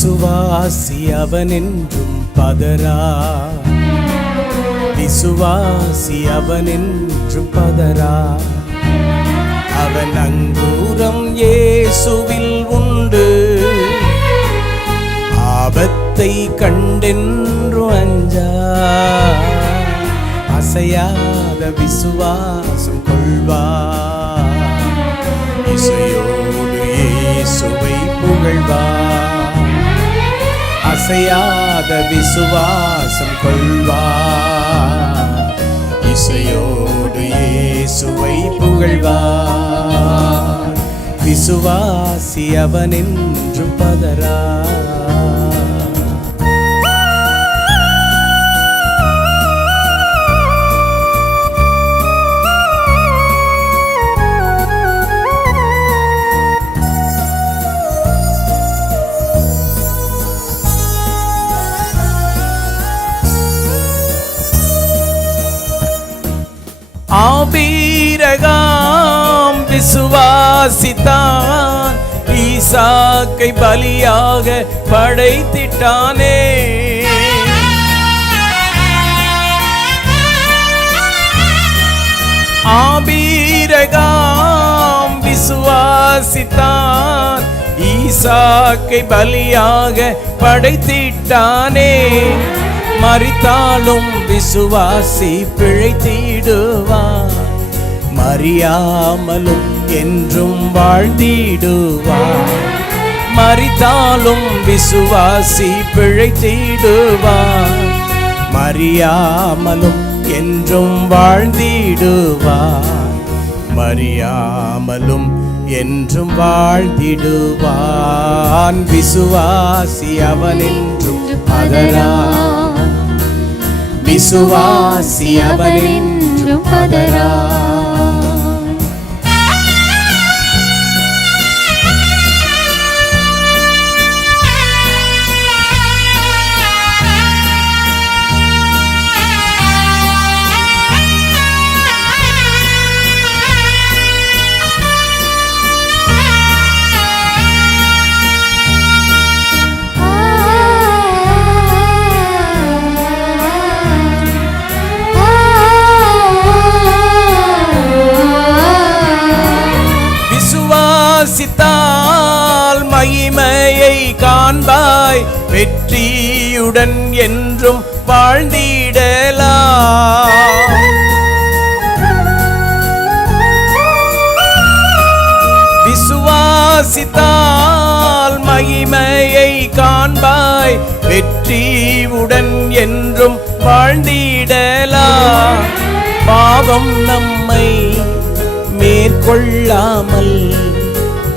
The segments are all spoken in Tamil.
விசுவாசி அவனென்றும் பதரா, விசுவாசி அவனென்றும் பதரா. அவன் அங்கூரம் இயேசுவில் உண்டு, ஆபத்தை கண்டென்று அஞ்சா. அசையாத விசுவாசம் கொள்வார், இசையோடு இயேசுவை புகழ்வார். அசையாத விசுவாசம் கொள்வார், இசையோடு இயேசுவை புகழ்வார். விசுவாசி அவனென்றும் பதரா. ஆபிரகாம் விசுவாசித்தான், ஈசாக்கை பலியாக படைத்திட்டானே. ஆபிரகாம் விசுவாசித்தான், ஈசாக்கை பலியாக படைத்திட்டானே. மரித்தாலும் விசுவாசி பிழைத்திடுவான், மறியாமலும் என்றும் வாழ்ந்திடுவான். மரித்தாலும் விசுவாசி பிழைத்திடுவான், மறியாமலும் என்றும் வாழ்ந்திடுவான். மறியாமலும் என்றும் வாழ்ந்திடுவான். விசுவாசி அவனென்றும் பதரா, விசுவாசி அவனென்றும் பதரா. விசுவாசித்தால் மகிமையை காண்பாய், வெற்றியுடன் என்றும் வாழ்ந்திடலாம். விசுவாசித்தால் மகிமையை காண்பாய், வெற்றியுடன் என்றும் வாழ்ந்திடலாம். பாவம் நம்மை மேற்கொள்ளாமல்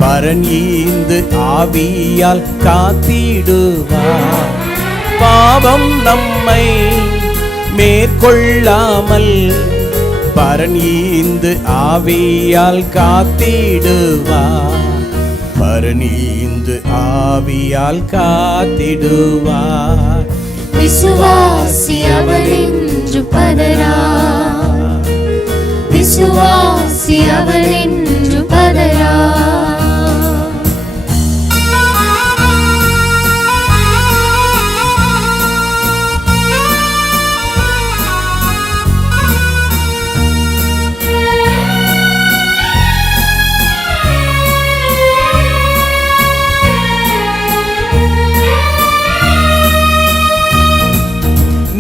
பரன் ஈந்து ஆவியால் காத்திடுவார். பாவம் நம்மை மேற்கொள்ளாமல் பரன் ஈந்து ஆவியால் காத்திடுவார். பரன் ஈந்து ஆவியால் காத்திடுவார். விசுவாசி அவனென்றும் பதரா, விசுவாசி அவனென்றும் பதரா.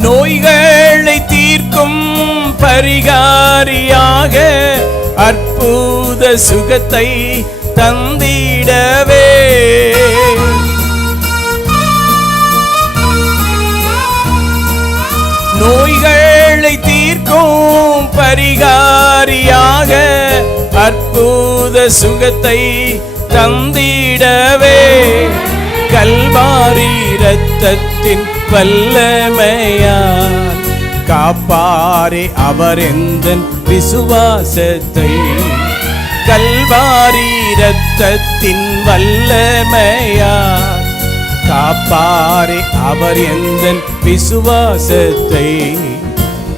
நோய்களை தீர்க்கும் பரிகாரியாக அற்புத சுகத்தை தந்திடவே. நோய்களை தீர்க்கும் பரிகாரியாக அற்புத சுகத்தை தந்திடவே. கல்வாரி இரத்தத்தின் வல்லமையால் காப்பாரே அவர் எந்தன் விசுவாசத்தை. கல்வாரி இரத்தத்தின் வல்லமையால் காப்பாரே அவர் எந்தன் விசுவாசத்தை.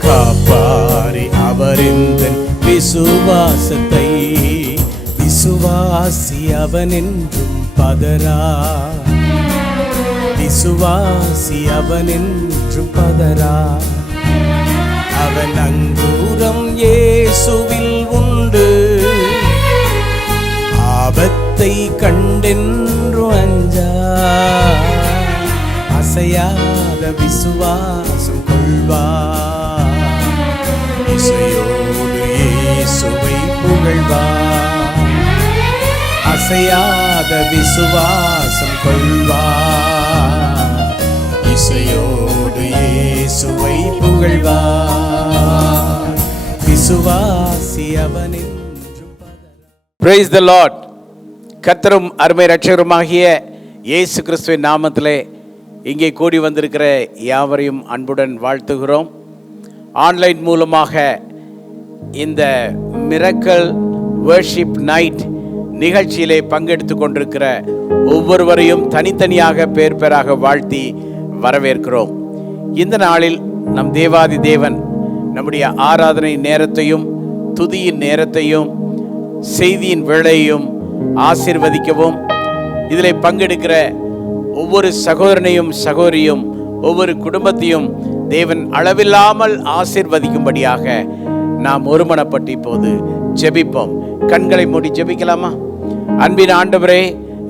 காப்பாரே அவர் எந்தன் விசுவாசத்தை. விசுவாசி அவனென்றும் பதரா, விசுவாசி அவன் என்றும் பதரா. அவன் அங்கூரம் இயேசுவில் உண்டு, ஆபத்தை கண்டென்று அஞ்சா. அசையாத விசுவாசம் கொள்வார், இசையோடு இயேசுவை புகழ்வார். அசையாத விசுவாசம் கொள்வார், இசையோடு இயேசுவை புகழ்வார். விசுவாசி அவன் என்றும் பதரா. Praise the Lord. கர்த்தரும் அருமை இரட்சகருமாகிய இயேசு கிறிஸ்துவின் நாமத்திலே இங்கே கூடி வந்திருக்கிற யாவரையும் அன்புடன் வாழ்த்துகிறோம். ஆன்லைன் மூலமாக இந்த மிரக்கல் வர்ஷிப் நைட் நிகழ்ச்சியிலே பங்கெடுத்து கொண்டிருக்கிற ஒவ்வொருவரையும் தனித்தனியாக பேர் பேராக வாழ்த்தி வரவேற்கிறோம். இந்த நாளில் நம் தேவாதி தேவன் நம்முடைய ஆராதனை நேரத்தையும் துதியின் நேரத்தையும் செய்தியின் வேளையையும் ஆசீர்வதிக்கவும், இதில் பங்கெடுக்கிற ஒவ்வொரு சகோதரனையும் சகோதரியும் ஒவ்வொரு குடும்பத்தையும் தேவன் அளவில்லாமல் ஆசீர்வதிக்கும்படியாக நாம் ஒருமனப்பட்டு இப்போது ஜெபிப்போம். கண்களை மூடி ஜெபிக்கலாமா? அன்பின் ஆண்டவரே,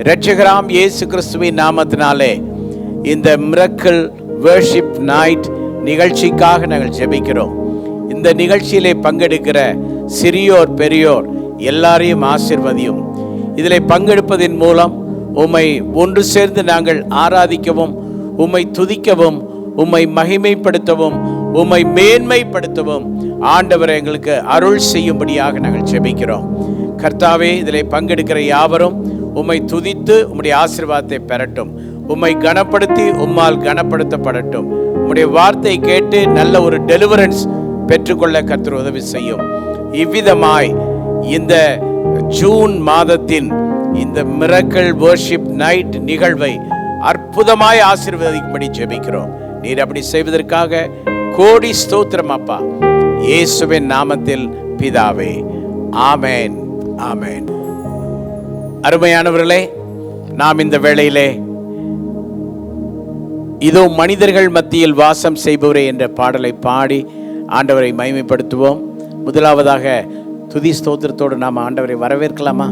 இரட்சகராம் இயேசு கிறிஸ்துவின் நாமத்தினாலே இந்த மிரக்கல் வர்ஷிப் நைட் நிகழ்ச்சிக்காக நாங்கள் ஜெபிக்கிறோம். இந்த நிகழ்ச்சியிலே பங்கெடுக்கிற சிறியோர் பெரியோர் எல்லாரையும் ஆசீர்வதியும். இதில் பங்கெடுப்பதின் மூலம் உம்மை ஒன்று சேர்ந்து நாங்கள் ஆராதிக்கவும், உம்மை துதிக்கவும், உம்மை மகிமைப்படுத்தவும், உம்மை மேன்மைப்படுத்தவும் ஆண்டவர் எங்களுக்கு அருள் செய்யும்படியாக நாங்கள் ஜெபிக்கிறோம். கர்த்தாவே, இதில் பங்கெடுக்கிற யாவரும் உம்மை துதித்து உம்முடைய ஆசீர்வாதத்தை பெறட்டும். உம்மை கனப்படுத்தி உம்மால் கனப்படுத்தப்படட்டும். உம்முடைய வார்த்தை கேட்டு நல்ல ஒரு டெலிவரன்ஸ் பெற்றுக்கொள்ள கர்த்தர் உதவி செய்யும். இவ்விதமாய் இந்த ஜூன் மாதத்தின் இந்த மிரக்கல் வர்ஷிப் நைட் நிகழ்வை அற்புதமாய் ஆசீர்வதிக்கும்படி ஜெபிக்கிறோம். நீர் அப்படி செய்வதற்காக கோடி ஸ்தோத்திரம் அப்பா, இயேசுவின் நாமத்தில் பிதாவே, ஆமென், ஆமென். அருமையானவர்களே, நாம் இந்த வேளையிலே இதோ மனிதர்கள் மத்தியில் வாசம் செய்பவரே என்ற பாடலை பாடி ஆண்டவரை மகிமைப்படுத்துவோம். முதலாவதாக துதி ஸ்தோத்திரத்தோடு நாம் ஆண்டவரை வரவேற்கலாமா?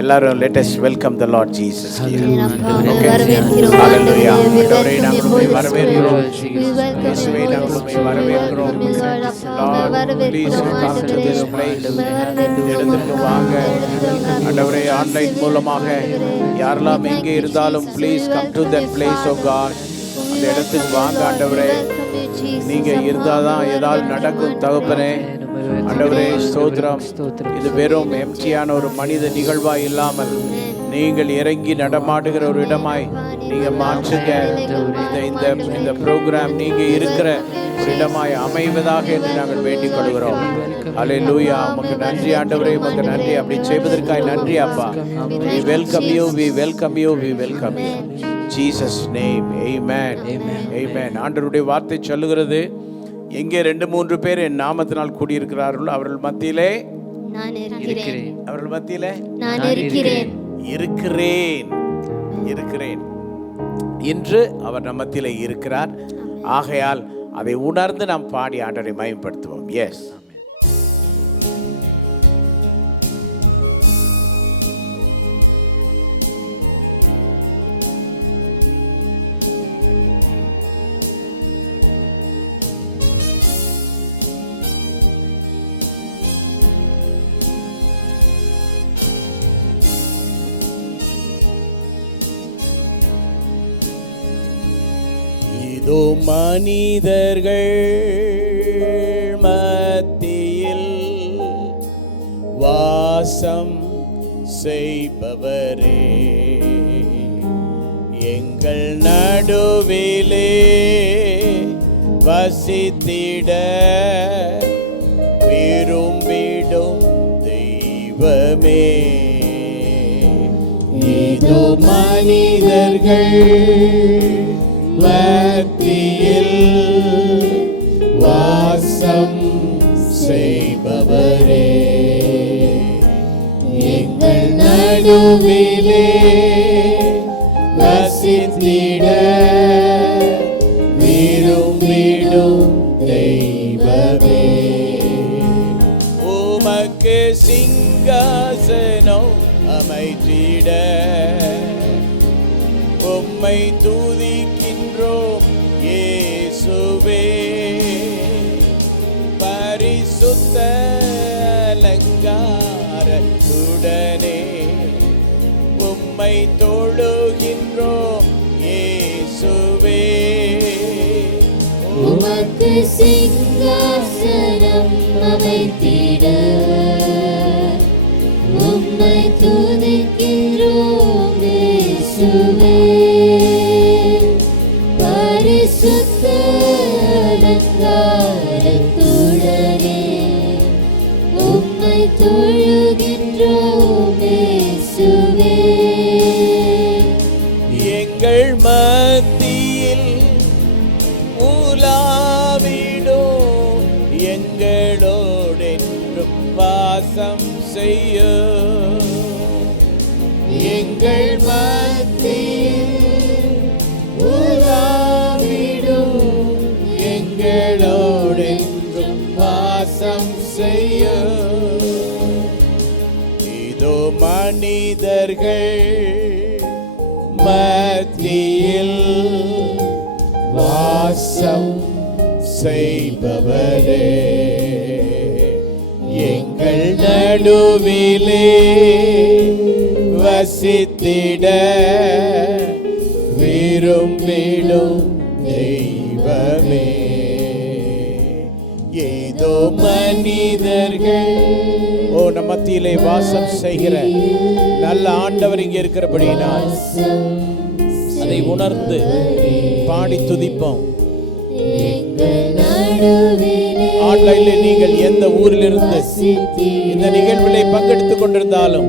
எல்லாரும் let us welcome the Lord Jesus. Hallelujah. ஆண்டவரை நாங்கள் வரவேற்கிறோம். இயேசுவை நாங்கள் வரவேற்கிறோம். Lord, please come to this place. இடத்திற்கு வாங்க ஆண்டவரே. ஆன்லைன் மூலமாக யாரெல்லாம் எங்கே இருந்தாலும் please come to that place, oh God. அந்த இடத்துக்கு வாங்க ஆண்டவரே. நீங்க இருந்தாதான் ஏதாவது நடக்கும் தகப்பனே. ஆண்டவரே ஸ்தோத்திரம். இது வெறும் எம்டியான ஒரு மனித நிகழ்வாய் இல்லாமல் நீங்கள் இறங்கி நடமாடுகிற ஒரு இடமாய் நீங்க மாற்றுங்க. இந்த ப்ரோக்ராம் நீங்க இருக்கிற ஒரு இடமாய் அமைவதாக என்று நாங்கள் வேண்டிக் கொள்கிறோம். அல்லேலூயா. உமக்கு நன்றி ஆண்டவரே, உமக்கு நன்றி. அப்படி செய்வதற்காய் நன்றி அப்பா. We welcome you, we welcome you, we welcome you. Jesus name, amen, amen. ஆண்டவருடைய வார்த்தை சொல்லுகிறது, எங்கே 2-3 பேர் என் நாமத்தினால் கூடியிருக்கிறார்களோ அவர்கள் மத்தியிலே நான் இருக்கிறேன். அவர்கள் மத்தியிலே நான் இருக்கிறேன். இருக்கிறேன் இன்று அவர் நம் மத்தியிலே இருக்கிறார். ஆகையால் அதை உணர்ந்து நாம் பாடி ஆண்டவரை மகிமைப்படுத்துவோம். எஸ். இதோ மனிதர்கள் மத்தியில் வாசம் செய்பவரே, எங்கள் நடுவிலே வசித்திட விரும்பிடும் தெய்வமே. இதோ மனிதர்கள் மத்தியில் வாசம் செய்பவரே, எங்கள் நடுவிலே வசித்திட வசித்திட விரும்பிடும் தெய்வமே. உமக்கு சிங்காசனம் அமைத்திட உம்மை துதிக்கின்றோம் இயேசுவே. பரிசுத்த அலங்காரத்துடனே உம்மை தொழுகின்றோம் இயேசுவே. உமக்கு சிங்காசனம் அமைத்திட உம்மை துதிக்கின்றோம் இயேசுவே. பரிசுத்த அலங்காரத்துடனே உம்மை தொழுகின்றோம் இயேசுவே. எங்கள் மத்தியில் உலாவிடும் எங்களோடென்றும் வாசம் செய்ய. எங்கள் மத்தியில் உலாவிடும் எங்களோடென்றும் வாசம் செய்ய. இதோ மனிதர்கள் மத்தியில் வாசம் செய்பவரே, எங்கள் நடுவிலே வசித்திட விரும்பிடும் தெய்வமே. ஏதோ மனிதர்கள் நம் மத்தியிலே வாசம் செய்கிற நல்ல ஆண்டவர் இங்கே இருக்கிறபடியினால் அதை உணர்ந்து பாடி துதிப்போம். ஆன்லைன்ல நீங்கள் எந்த ஊரிலிருந்து இந்த நிகழ்விலே பங்கெடுத்துக் கொண்டிருந்தாலும்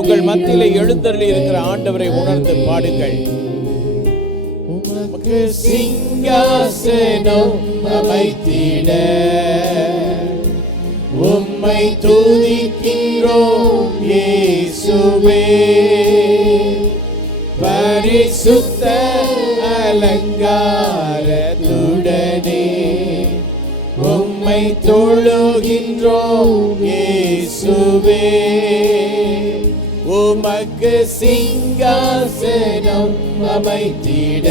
உங்கள் மத்தியிலே எழுந்தருளி இருக்கிற ஆண்டவரை உணர்ந்து பாடுங்கள். உமக்கு சிங்காசனம் அமைத்திட உம்மை துதிக்கின்றோம் இயேசுவே. பரிசுத்த அலங்காரத்துடனே உம்மை தொழுகின்றோம் இயேசுவே. உமக்கு சிங்காசனம் அமைத்திட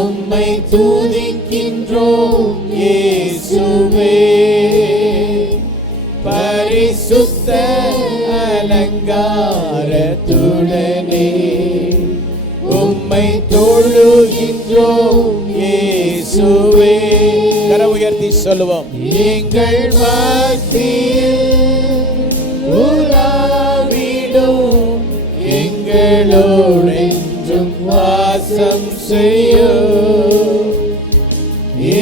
உம்மை துதிக்கின்றோம் இயேசுவே. பரிசுத்த அலங்காரத்துடனே உம்மை தொழுகின்றோம் இயேசுவே. கர உயர்த்தி சொல்லுவோம். எங்கள் மத்தியில் உலாவிடும் எங்களோடென்றும் வாசம் செய்ய.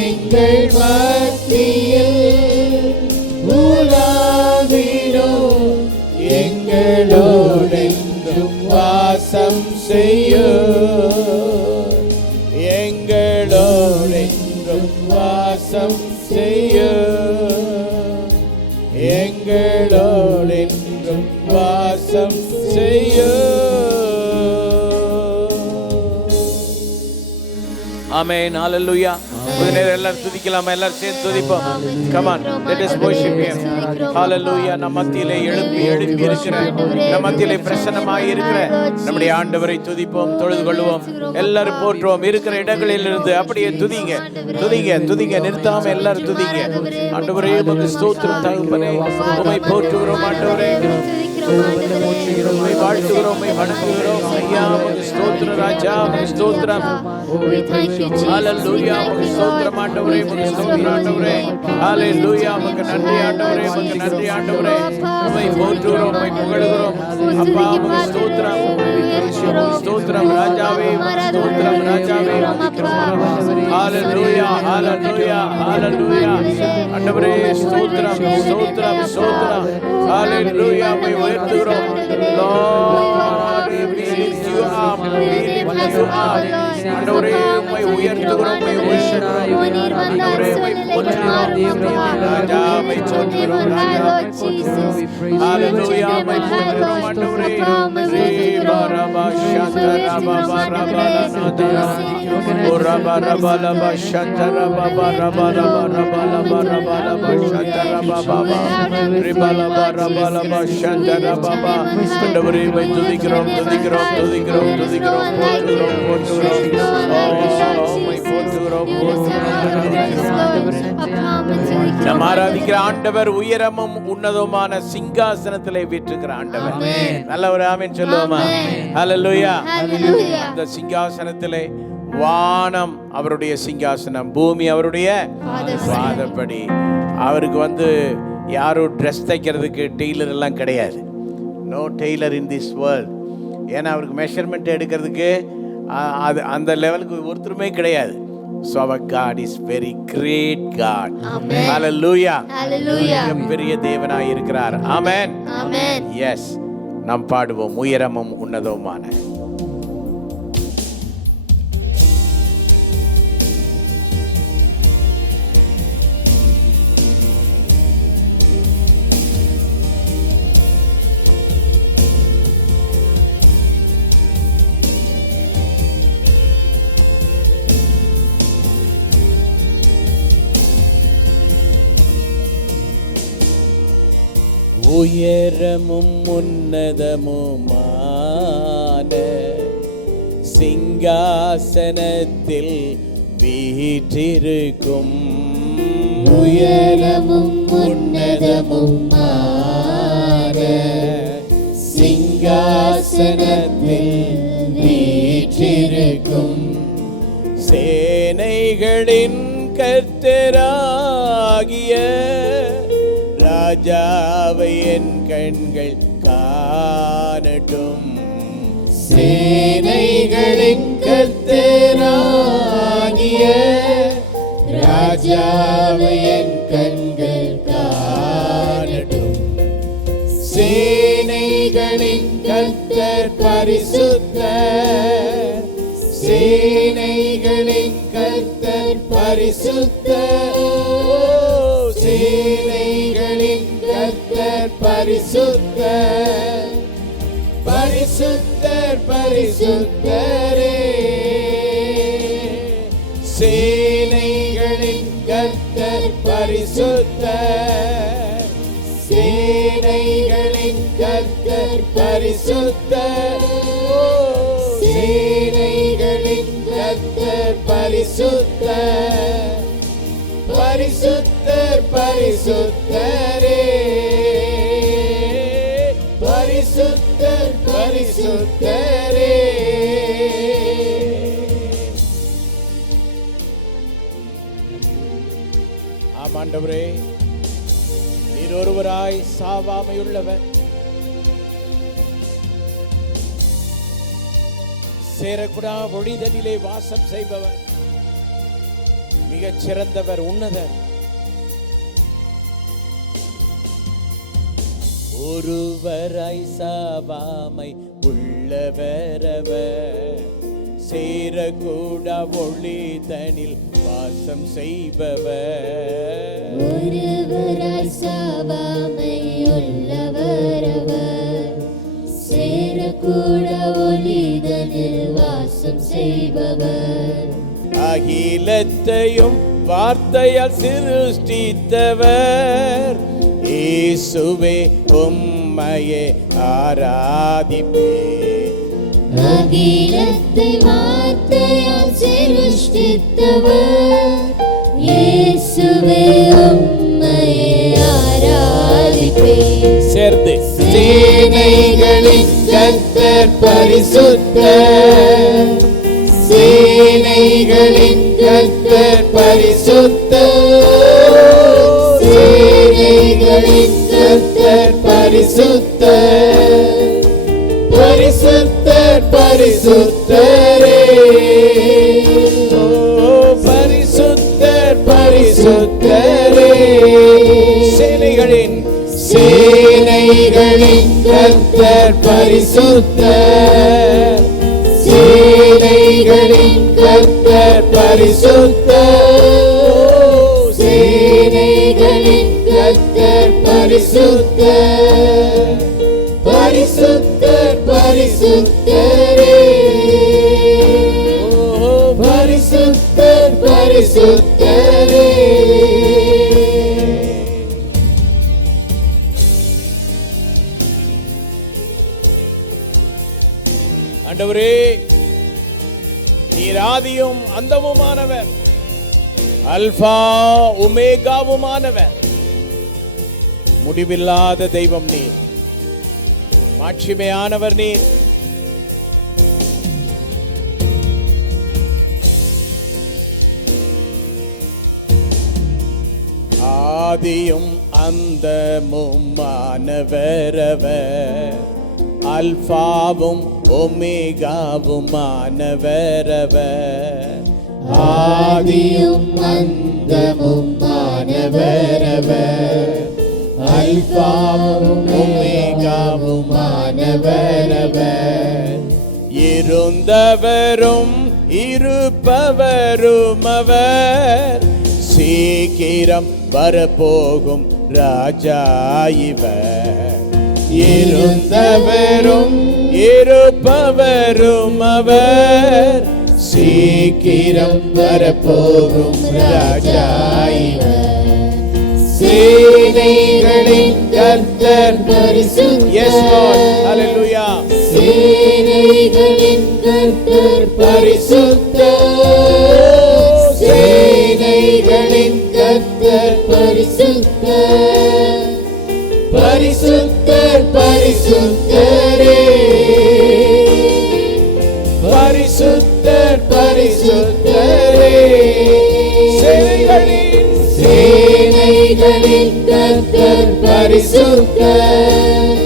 எங்கள் மத்தியில் உலாவிடும் எங்களோடென்றும் வாசம் செய்ய. எங்களோடென்றும் வாசம் செய்ய. எங்களோடென்றும் வாசம் செய்ய. ஆமென். ஹalleluya. கொஞ்ச நேரம் எல்லாரும் துதிக்கலாமா? எல்லாரும் சேர்ந்து துதிப்போம். Come on, let us worship him. Hallelujah. நம்ம மத்தியிலே எழுப்பி இருக்கிற, நம்ம மத்தியிலே பிரசன்னமாய் இருக்கிற நம்முடைய ஆண்டவரை துதிப்போம், தொழுது கொள்வோம். எல்லாரும் போற்றுவோம். இருக்கிற இடங்களில் இருந்து அப்படியே துதிங்க, துதிங்க, துதிங்க, நிறுத்தாம எல்லாரும் துதிங்க. ஆண்டவரே உமக்கு ஸ்தோத்திரம் தகப்பனே, உம்மை போற்றுகிறோம் ஆண்டவரே, உம்மை வாழ்த்துகிறோம், உம்மை வணங்குகிறோம். ஐயா உமக்கு ஸ்தோத்திரம் ராஜா, உமக்கு ஸ்தோத்திரம். ஹalleluya. உமக்கு ஸ்தோத்திரம் ஆண்டவரே, உமக்கு ஸ்தோத்திரம் ஆண்டவரே. ஹalleluya. உமக்கு நன்றி ஆண்டவரே, உமக்கு நன்றி ஆண்டவரே. உம்மை போற்றுகிறோம், உம்மை புகழுகிறோம். அப்பா உமக்கு ஸ்தோத்திரம், ஸ்தோத்திரம் ராஜாவே, ஸ்தோத்திரம் ராஜாவே. ஹalleluya, ஹalleluya, ஹalleluya. ஆண்டவரே ஸ்தோத்திரம், ஸ்தோத்திரம், ஸ்தோத்திரம். ஹalleluya. உம்மை உயர்த்துகிறோம். Lord, we lift you up, we lift you up. ஆண்டவரே உம்மை உயர்த்துகிறோம், உம்மை உயர்த்துகிறோம். ஆண்டவரே உம்மை போற்றுகிறோம். ராஜா உம்மை போற்றுகிறோம், ராஜா உம்மை போற்றுகிறோம். ஹalleluya. உம்மை போற்றுகிறோம் ஆண்டவரே. ரே பரபா Shantara Baba Rabala Nadara Uraba Rabala Shantara Baba Rabala Rabala Rabala Shantara Baba Ribala Rabala Shantara Baba Andavare my துதிக்கிறோம் துதிக்கிறோம் துதிக்கிறோம் துதிக்கிறோம் போற்றுகிறோம் போற்றுகிறோம் மை போற்றுகிறோம் நாம் ஆராதிக்கிற ஆண்டவர் உயரமும் உன்னதமான சிங்காசனத்திலே வீற்றிருக்கிற ஆண்டவர். நல்ல ஒரு ஆமென் சொல்லுவோமா? ஹல்லேலூயா. அந்த சிங்காசனத்திலே வானம் அவருடைய சிங்காசனம், பூமி அவருடைய பாதப்படி. அவருக்கு யாரும் ட்ரெஸ் தைக்கிறதுக்கு டெய்லர் எல்லாம் கிடையாது. No tailor in this world. ஏன்னா அவருக்கு மெஷர்மெண்ட் எடுக்கிறதுக்கு அந்த லெவலுக்கு ஒருத்தருமே கிடையாது. So our God is very great God. Amen. Hallelujah. Hallelujah. பெரிய தேவனாய் இருக்கிறார். ஆமென். ஆமென். Yes. நாம் பாடுவோம் உயரமும் உன்னதமான. உயரமும் உன்னதமுமான சிங்காசனத்தில் வீற்றிருக்கும் உயரமும் உன்னதமுமான சிங்காசனத்தில் வீற்றிருக்கும் சேனைகளின் கர்த்தராகிய ராஜாவை என் கண்கள் காணட்டும். சேனைகளின் கர்த்தராகிய ராஜாவை என் கண்கள் காணட்டும். சேனைகளின் கர்த்தர் பரிசுத்தர், சேனைகளின் கர்த்தர் பரிசுத்தர், சேனைகளின் கர்த்தர் பரிசுத்தர், பரிசுத்தர் பரிசுத்தரே. சேனைகளின் கர்த்தர் பரிசுத்தர், சேனைகளின் கர்த்தர் பரிசுத்தர், சேனைகளின் கர்த்தர் பரிசுத்தர், பரிசுத்தர் பரிசுத்தரே. பரிசுத்தர் பரிசுத்தரே. ஆண்டவரே, நீர் ஒருவராய் சாவாமையுள்ளவர், சேரக்கூடா ஒளிதனிலே வாசம் செய்பவர், மிகச் சிறந்தவர், உன்னதர். ஒருவராய் சாவாமை உள்ளவரவர், சேரக்கூடா ஒளிதனில் வாசம் செய்பவர். ஒருவராய் சாவாமை உள்ளவரவர், சேரக்கூட ஒளிதனில் வாசம் செய்பவர். அகிலத்தையும் வார்த்தையால் சிருஷ்டித்தவர், இயேசுவே உம்மையே ஆராதிப்பேன். அகிலத்தை வார்த்தையால் சிருஷ்டித்தவர், இயேசுவே உம்மையே ஆராதிப்பேன். சேர்ந்து சேனைகளின் கர்த்தர் பரிசுத்தர், சேனைகளின் கர்த்தர் பரிசுத்தர், சேனைகளின் கர்த்தர் பரிசுத்தர், பரிசுத்தர் பரிசுத்தரே. பரிசுத்தர் பரிசுத்தரே. சேனைகளின் சேனைகளின் கர்த்தர் பரிசுத்தர், சேனைகளின் கர்த்தர் பரிசுத்தர், சேனைகளின் கர்த்தர் பரிசுத்தர், பரிசுத்தர் பரிசுத்தரே. பரிசுத்தரே. ஆண்டவரே, நீர் ஆதியும் அந்தமுமானவர், அல்பா ஒமேகாவுமானவர், முடிவில்லாத தெய்வம் நீர், மாட்சிமையானவர் நீர். ஆதியும் அந்தமுமானவர் அவர், அல்பாவும் ஒமேகாவுமானவர் அவர். ஆதியும் அந்தமுமானவர் அவர், அல்பாவும் ஒமேகாவுமானவர் அவர். இருந்தவரும் இருப்பவரும் அவர், சீக்கிரம் வரப்போகும் ராஜா இவர். இருந்தவரும் இருப்பவரும் அவர், சீக்கிரம் வரப்போகும் ராஜா இவர். சேனைகளின் கர்த்தர் பரிசுத்தர். Yes Lord, hallelujah. சேனைகளின் கர்த்தர் பரிசுத்தர். சேனைகளின் கர்த்தர் பரிசுத்தர். பரிசுத்தர் பரிசுத்தரே. பரிசுத்தர் பரிசுத்தரே. சேனைகளின் சேனைகளின் கர்த்தர் பரிசுத்தர்.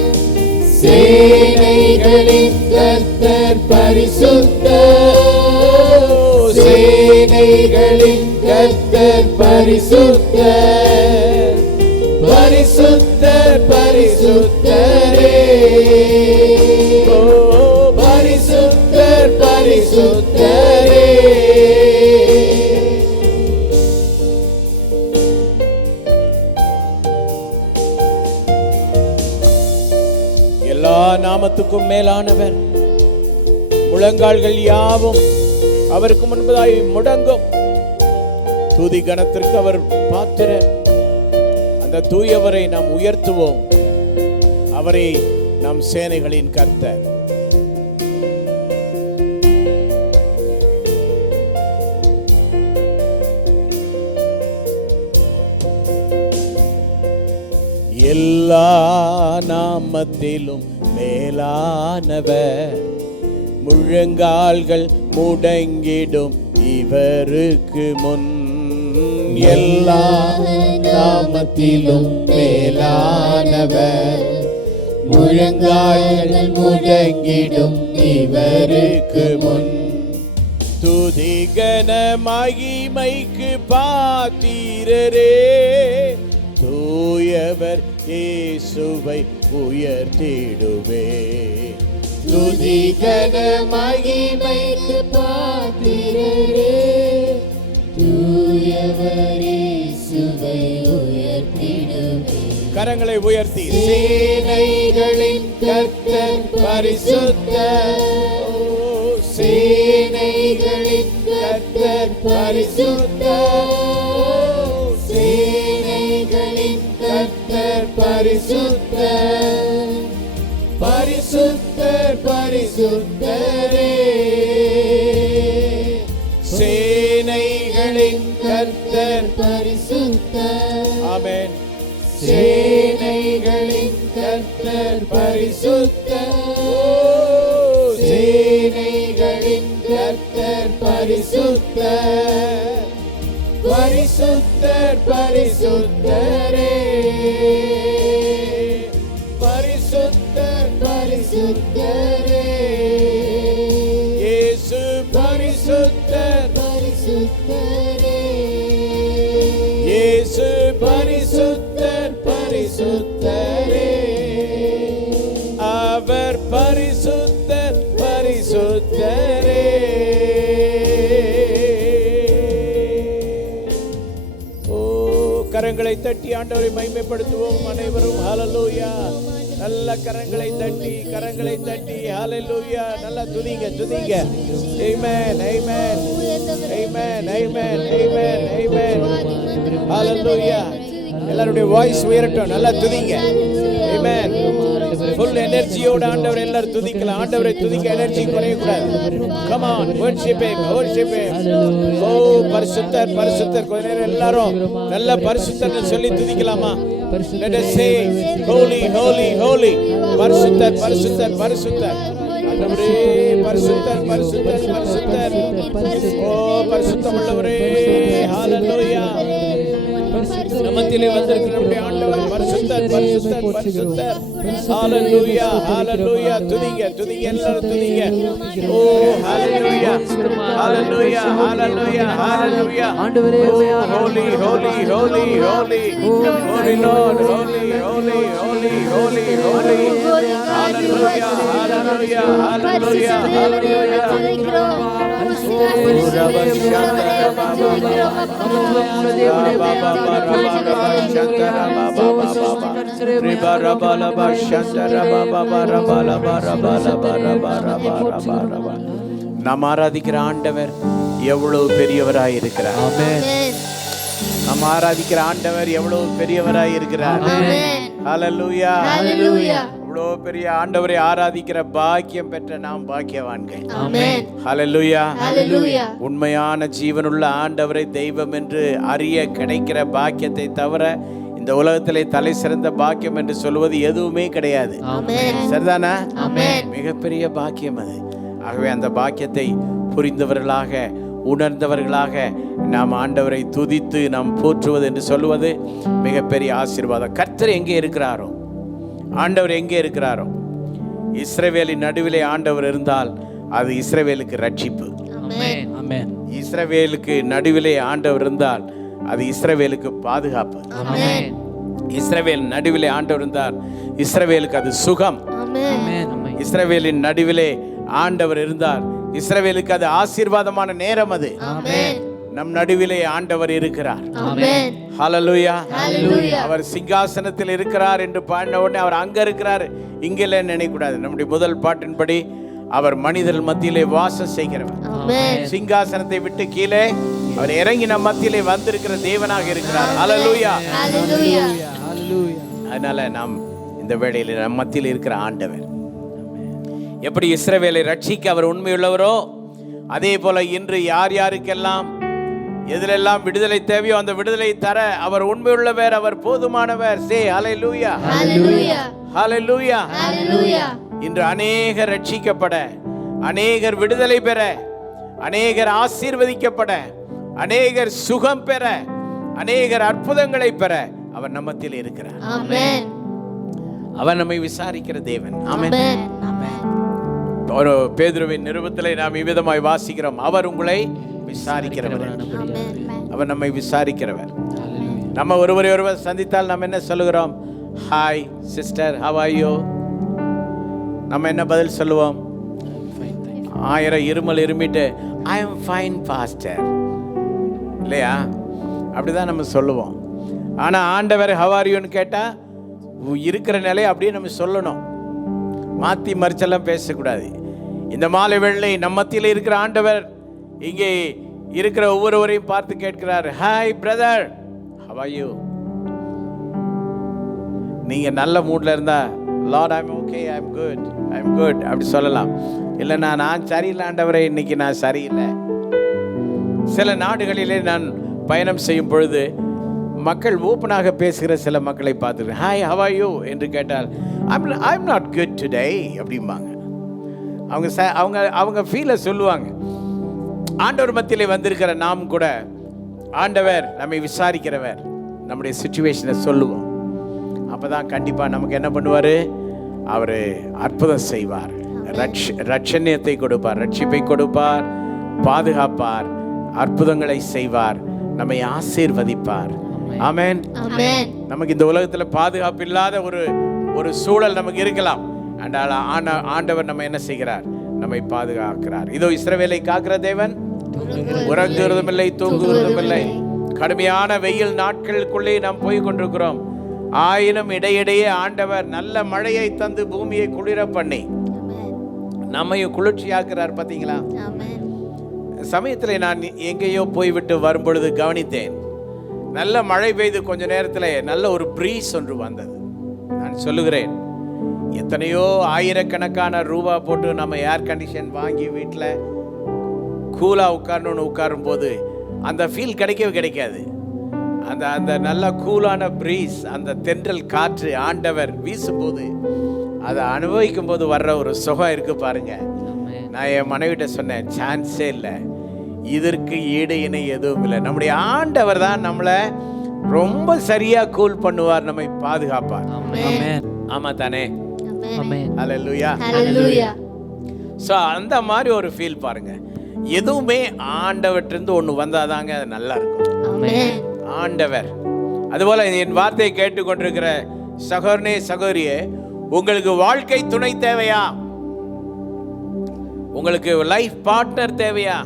சேனைகளின் கர்த்தர் பரிசுத்தர். சேனைகளின் கர்த்தர் பரிசுத்தர். பரிசுத்தர் பரிசுத்தரே. ஓ பரிசுத்தர் பரிசுத்தரே. எல்லா நாமத்துக்கும் மேலானவர், முழங்கால்கள் யாவும் அவருக்கு முன்பதாய் முடங்கும். துதி கணத்திற்கு அவர் பாத்திரர். அந்த தூயவரை நாம் உயர்த்துவோம். அவரை நாம் சேனைகளின் கர்த்தர். எல்லா நாமத்திலும் மேலானவர், முழங்கால்கள் முடங்கிடும் இவருக்கு முன். எல்லா நாமத்திலும் மேலானவர், முழங்கால்கள் முடங்கிடும் இவருக்கு முன். துதி கன மகிமைக்கு பாத்திரரே, தூயவர் இயேசுவை உயர்த்திடுவே. துதி கன மகிமைக்கு பாத்திரரே, தூயவர் இயேசுவை உயர்த்திடுவே. கரங்களை உயர்த்தி சேனைகளின் கர்த்தர் பரிசுத்தர். சேனைகளின் கர்த்தர் பரிசுத்தர். சேனைகளின் கர்த்தர் பரிசுத்தர். பரிசுத்தர் பரிசுத்தரே. சேனைகளின் கர்த்தர் பரிசுத்தர். ஆமென். சேனைகளின் கர்த்தர் பரிசுத்தர். சேனைகளின் கர்த்தர் பரிசுத்தர். பரிசுத்தர் பரிசுத்தரே. பரிசுத்தர் பரிசுத்தரே. இயேசு பரிசுத்தர். பரிசுத்தரே. இயேசு பரிசுத்தர். பரிசுத்தரே. அவர் பரிசுத்தர். பரிசுத்தரே. ஓ, கரங்களை தட்டி ஆண்டவரை மகிமைப்படுத்துவோம் அனைவரும். ஹல்லேலூயா. நல்ல கரங்களை தட்டி ஹல்லேலூயா. நல்லா துதிங்க துதிங்க. Amen. Amen. Amen. Amen. Amen. Amen. Hallelujah. எல்லாருடைய வாய்ஸ் உயரட்டும். நல்லா துதிங்க. Amen. Full எனர்ஜியோட ஆண்டவரை எல்லாரும் துதிக்கலாம். ஆண்டவரை துதிக்க எனர்ஜி குறைய கூடாது. Come on, worship him, worship him. Oh, பரிசுத்தர் பரிசுத்தர். கொஞ்ச நேரம் எல்லாரும் நல்ல பரிசுத்தர்னு சொல்லி துதிக்கலாமா? Let us say holy holy holy. பரிசுத்தர் பரிசுத்தர் பரிசுத்தர். ஆண்டவரே பரிசுத்தர் பரிசுத்தர் பரிசுத்தர். ஓ பரிசுத்தம் உள்ளவரே. ஹalleluya. நமத்திலே வந்திருக்கிற நம்முடைய ஆண்டவர் பரிசுத்தர் பரிசுத்தர் பரிசுத்தர். ஹalleluya ஹalleluya. துதிங்க துதிங்க எல்லாரும் துதிங்க. ஓ ஹalleluya ஹalleluya ஹalleluya ஹalleluya. ஆண்டவரே holy holy holy holy holy Lord holy holy holy holy holy. Hallelujah hallelujah hallelujah hallelujah. நாம் ஆராதிக்கிற ஆண்டவர் எவ்வளவு பெரியவராய் இருக்கிறார். நாம் ஆராதிக்கிற ஆண்டவர் எவ்வளவு பெரியவராய் இருக்கிறார். ஹalleluya ஹalleluya. இவ்வளவு பெரிய ஆண்டவரை ஆராதிக்கிற பாக்கியம் பெற்ற நாம் பாக்கியவான்கள். ஹalleluya ஹalleluya. உண்மையான ஜீவனுள்ள ஆண்டவரை தெய்வம் என்று அறிய கிடைக்கிற பாக்கியத்தை தவிர இந்த உலகத்திலே தலை சிறந்த பாக்கியம் என்று சொல்வது எதுவுமே கிடையாது. சரிதானா? மிகப்பெரிய பாக்கியம் அது. ஆகவே அந்த பாக்கியத்தை புரிந்தவர்களாக உணர்ந்தவர்களாக நாம் ஆண்டவரை துதித்து நாம் போற்றுவது என்று சொல்வது மிகப்பெரிய ஆசீர்வாதம். கர்த்தர் எங்கே இருக்கிறாரோ, ஆண்டவர் எங்கே இருக்கிறாரோ, இஸ்ரவேலின் நடுவிலே ஆண்டவர் இருந்தால் அது இஸ்ரவேலுக்கு ரட்சிப்பு. இஸ்ரவேலுக்கு நடுவிலே ஆண்டவர் இருந்தால் அது இஸ்ரவேலுக்கு பாதுகாப்பு. இஸ்ரவேல் நடுவிலே ஆண்டவர் இருந்தால் இஸ்ரவேலுக்கு அது சுகம். இஸ்ரவேலின் நடுவிலே ஆண்டவர் இருந்தால் இஸ்ரவேலுக்கு அது ஆசீர்வாதமான நேரம். அது நம் நடுவிலே ஆண்டவர் இருக்கிறார். ஹalleluya. அவர் சிங்காசனத்தில் இருக்கிறார் என்று பாடின உடனே அவர் அங்க இருக்கிறார் இங்க இல்லைன்னு நினைக்கக்கூடாது. நம்முடைய முதல் பாட்டின்படி அவர் மனிதர் மத்தியிலே வாசம் செய்கிறவர். சிங்காசனத்தை விட்டு கீழே அவர் இறங்கி நம் மத்தியிலே வந்திருக்கிற தேவனாக இருக்கிறார். ஹalleluya. அதனால நாம் இந்த வேளையில நம் மத்தியில் இருக்கிற ஆண்டவர் எப்படி இஸ்ரவேலை ரட்சிக்க அவர் உண்மையுள்ளவரோ அதே போல இன்று யார் யாருக்கெல்லாம் எதிலெல்லாம் விடுதலை தேவையோ அந்த விடுதலை தர அவர் உண்மையுள்ளவர், அவர் போதுமானவர். சே ஹalleluya ஹalleluya ஹalleluya ஹalleluya. இன்று அநேகர் ரட்சிக்கப்பட, அநேகர் விடுதலை பெற, அநேகர் ஆசீர்வதிக்கப்பட, அநேகர் சுகம் பெற, அநேகர் அற்புதங்களை பெற அவர் நம்மத்தில் இருக்கிறார். ஆமென். அவர் நம்மை விசாரிக்கிற தேவன். ஆமென். ஒரு பேதுருவின் நிருபத்திலே நாம் இவ்விதமாய் வாசிக்கிறோம், அவர் உங்களை விசாரிக்கிறவர், அவர் நம்மை விசாரிக்கிறவர். நம்ம ஒருவரை ஒருவர் சந்தித்தால் நம்ம என்ன சொல்லுகிறோம்? Hi sister, have are you? நம்ம என்ன பதில் சொல்லுவோம்? 1000 இருமல் இருமிட்டு ஐ எம் ஃபைன் பாஸ்டர் இல்லையா? அப்படிதான் நம்ம சொல்லுவோம். ஆனா ஆண்டவர் ஹவ் ஆர் யூன்னு கேட்டா இருக்கிற நிலையை அப்படியே நம்ம சொல்லணும், மாற்றி மறிச்செல்லாம் பேசக்கூடாது. இந்த மாலை வேளை நம்ம மத்தியில் இருக்கிற ஆண்டவர் இங்கே இருக்கிற ஒவ்வொருவரையும் பார்த்து கேட்கிறார், hi brother, how are you? நீங்க நல்ல மூட்ல இருந்தா lord I am okay, I am good, I am good அப்படி சொல்லலாம். இல்லைன்னா நான் சரியில்லை ஆண்டவரே, இன்னைக்கு நான் சரியில்லை. சில நாடுகளிலே நான் பயணம் செய்யும் பொழுது மக்கள் ஓப்பனாக பேசுகிற சில மக்களை பார்த்துருக்கேன். ஹாய் ஹவ் ஆர் யூ என்று கேட்டால் I am not good today அப்படிம்பாங்க. அவங்க ஃபீலை சொல்லுவாங்க. ஆண்டவர் மத்தியிலே வந்திருக்கிற நாம் கூட ஆண்டவர் நம்மை விசாரிக்கிறவர், நம்முடைய சிச்சுவேஷனை சொல்லுவோம். அப்போ தான் கண்டிப்பாக நமக்கு என்ன பண்ணுவார்? அவர் அற்புதம் செய்வார், ரட்சணியத்தை கொடுப்பார், ரட்சிப்பை கொடுப்பார், பாதுகாப்பார், அற்புதங்களை செய்வார், நம்மை ஆசீர்வதிப்பார். ஆமென். நமக்கு இந்த உலகத்தில் பாதுகாப்பு இல்லாத ஒரு சூழல் நமக்கு இருக்கலாம். ஆண்டவர் நம்ம என்ன செய்கிறார்? நம்மை பாதுகாக்கிறார். இதோ இஸ்ரவேலை காக்கிற தேவன் உறங்குவதும் இல்லை, தூங்குவதும் இல்லை. கடுமையான வெயில் நாட்களுக்குள்ளே நாம் போய் கொண்டிருக்கிறோம். ஆயினும் இடையிடையே ஆண்டவர் நல்ல மழையை தந்து பூமியை குளிர பண்ணி நம்மையும் குளிர்ச்சியாக்குறார். பார்த்தீங்களா? ஆமென். சமயத்தில் நான் எங்கேயோ போய்விட்டு வரும்பொழுது கவனித்தேன். நல்ல மழை பெய்து கொஞ்ச நேரத்தில் நல்ல ஒரு ப்ரீஸ் ஒன்று வந்தது. நான் சொல்லுகிறேன், எத்தனையோ ஆயிரக்கணக்கான ரூபா போட்டு நம்ம ஏர் கண்டிஷன் வாங்கி வீட்டில் கூலாக உட்காரும் போது அந்த ஃபீல் கிடைக்கவே கிடைக்காது. அந்த அந்த நல்ல கூலான ப்ரீஸ், அந்த தென்றல் காற்று ஆண்டவர் வீசும்போது அதை அனுபவிக்கும் போது வர்ற ஒரு சுகம் இருக்குது பாருங்க. நான் என் மனைவிட்ட சொன்னேன், சான்ஸே இல்லை, இதற்கு ஈடு இணை எதுவும் இல்லை. நம்முடைய ஆண்டவர் தான் நம்மளை ரொம்ப சரியா கூல் பண்ணுவார், நம்மை பாதுகாப்பார். ஆமா தானே? ஹல்லேலூயா. ஹல்லேலூயா. ஸோ அந்த மாதிரி ஒரு ஃபீல் பாருங்க. எதுவுமே ஆண்டவர்கிட்ட ஒன்று வந்தாதாங்க அது நல்லா இருக்கும். ஆமென். ஆண்டவர். அதுபோல என் வார்த்தையை கேட்டுக்கொண்டிருக்கிற சகோதரனே சகோதரியே, உங்களுக்கு வாழ்க்கை துணை தேவையா? உங்களுக்கு லைஃப் பார்ட்னர் தேவையா?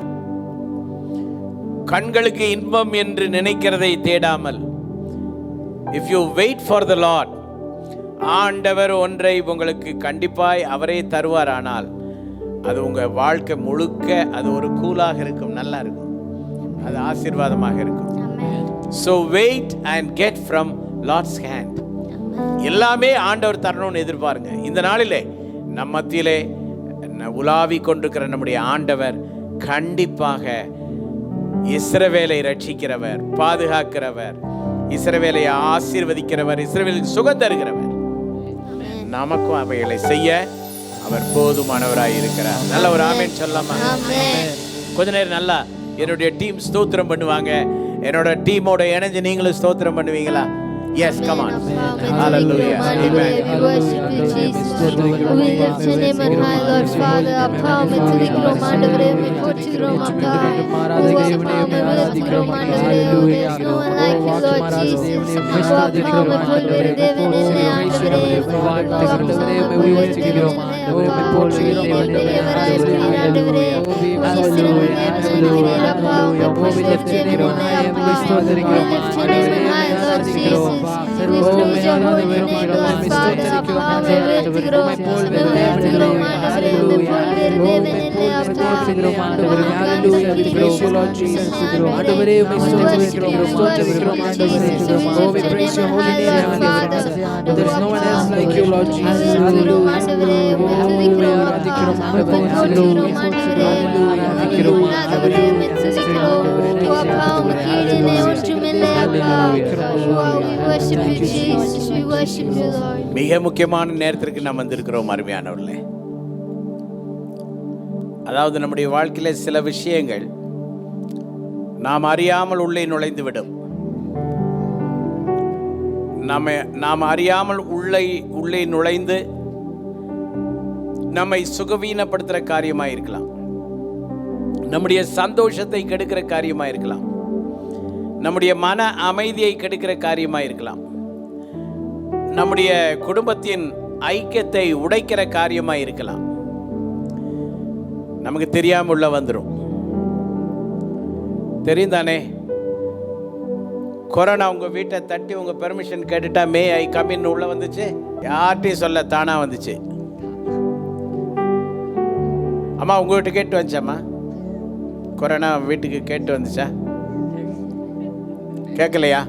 கண்களுக்கு இன்பம் என்று நினைக்கிறதை தேடாமல், if you wait for the lord, ஆண்டவர் ஒன்றை உங்களுக்கு கண்டிப்பாய் அவரே தருவார். ஆனால் அது உங்க வாழ்க்கை முழுக்க அது ஒரு கூலாக இருக்கும், நல்லா இருக்கும், அது ஆசீர்வாதமாக இருக்கும். So wait and get from Lord's hand. எல்லாமே ஆண்டவர் தரணும்னு எதிர்பாருங்க. இந்த நாளிலே நம் மத்தியிலே உலாவி கொண்டிருக்கிற நம்முடைய ஆண்டவர் கண்டிப்பாக இஸ்ரவேலை ரட்சிக்கிறவர், பாதுகாக்கிறவர், இஸ்ரவேலை ஆசீர்வதிக்கிறவர், இஸ்ரவேலுக்கு சுகம் தருகிறவர். நமக்கும் அவைகளை செய்ய அவர் போதுமானவராய் இருக்கிறார். நல்ல ஒரு ஆமென் சொல்லலாமா? கொஞ்ச நேரம் நல்லா என்னுடைய டீம் ஸ்தோத்திரம் பண்ணுவாங்க. என்னோட டீமோட இணைஞ்சு நீங்களும் ஸ்தோத்திரம் பண்ணுவீங்களா? Yes, come on. Hallelujah. Amen. We worship you, Jesus. We lift your name on high, Lord Father. Appa, me tudikirom ஆண்டவரே, me போற்றிக்கிறோம் அப்பா. There's no one like you, Lord Jesus. அப்பா, me புகழ்கிற தேவனே ஆண்டவரே. We worship you, Lord. மிக முக்கியமான நேரத்திற்கு நாம் வந்திருக்கிறோம் அருமையானவர்களே. அதாவது நம்முடைய வாழ்க்கையில சில விஷயங்கள் நாம் அறியாமல் உள்ளே நுழைந்து விடும். நாம் அறியாமல் உள்ளே நுழைந்து நம்மை சுகவீனப்படுத்துகிற காரியமாக இருக்கலாம், நம்முடைய சந்தோஷத்தை கெடுக்கிற காரியமாக இருக்கலாம், நம்முடைய மன அமைதியை கெடுக்கிற காரியமாக இருக்கலாம், நம்முடைய குடும்பத்தின் ஐக்கியத்தை உடைக்கிற காரியமாக இருக்கலாம். நமக்கு தெரியாம உள்ள வந்துடும். தெரியும் தானே? கொரோனா உங்க வீட்டை தட்டி உங்க பெர்மிஷன் கேட்டுட்டா மே ஐ கம்மின்னு உள்ள வந்துச்சு. யார்ட்டையும் சொல்ல, தானா வந்துச்சு. அம்மா உங்க வீட்டு கேட்டு வந்துச்சாம்மா? கொரோனா வீட்டுக்கு கேட்டு வந்துச்சா? கேட்கலையா?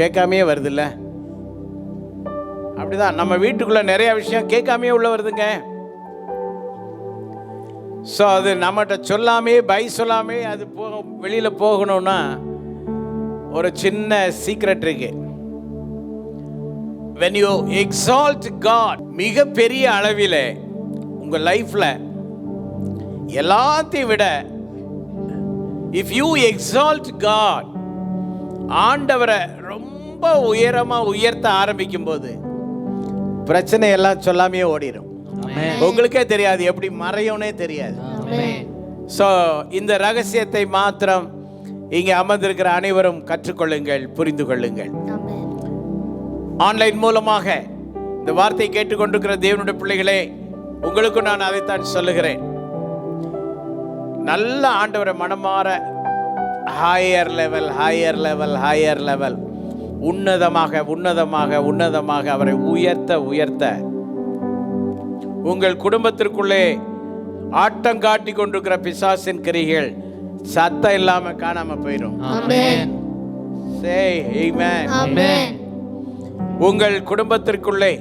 கேட்காமையே வருதுல்ல. அப்படிதான் நம்ம வீட்டுக்குள்ள நிறைய விஷயம் கேட்காமையே உள்ள வருதுங்க. ஸோ அது நம்மகிட்ட சொல்லாமே, சொல்லாமே அது வெளியில போகணும்னா ஒரு சின்ன சீக்ரெட் இருக்கு. when you exalt God, மிக பெரிய அளவில் உங்க லைஃப்ல எல்லாத்தையும் விட if you exalt God, ஆண்டவரை ரொம்ப உயரமா உயர்த்த ஆரம்பிக்கும் போது பிரச்சனை எல்லாம் சொல்லாமையே ஓடிடும். உங்களுக்கே தெரியாது, எப்படி மறையும்னே தெரியாது. ஸோ இந்த ரகசியத்தை மாத்திரம் இங்கே அமர்ந்திருக்கிற அனைவரும் கற்றுக்கொள்ளுங்கள், புரிந்து கொள்ளுங்கள். ஆன்லைன் மூலமாக இந்த வார்த்தை கேட்டுக்கொண்டிருக்கிற தேவனுடைய பிள்ளைகளே, உங்களுக்கும் நான் அதைத்தான் சொல்லுகிறேன். நல்ல ஆண்டவரை மனமாற higher level, higher level, higher level, உன்னதமாக உன்னதமாக உன்னதமாக அவரை உயர்த்த உயர்த்த உங்கள் குடும்பத்திற்குள்ளே ஆட்டம் காட்டி கொண்டிருக்கிற பிசாசின் கிரிகள் சத்தம் இல்லாம காணாம போயிடும். ஆமென். Say amen. ஆமென். உங்கள் குடும்பத்திற்குள்ளே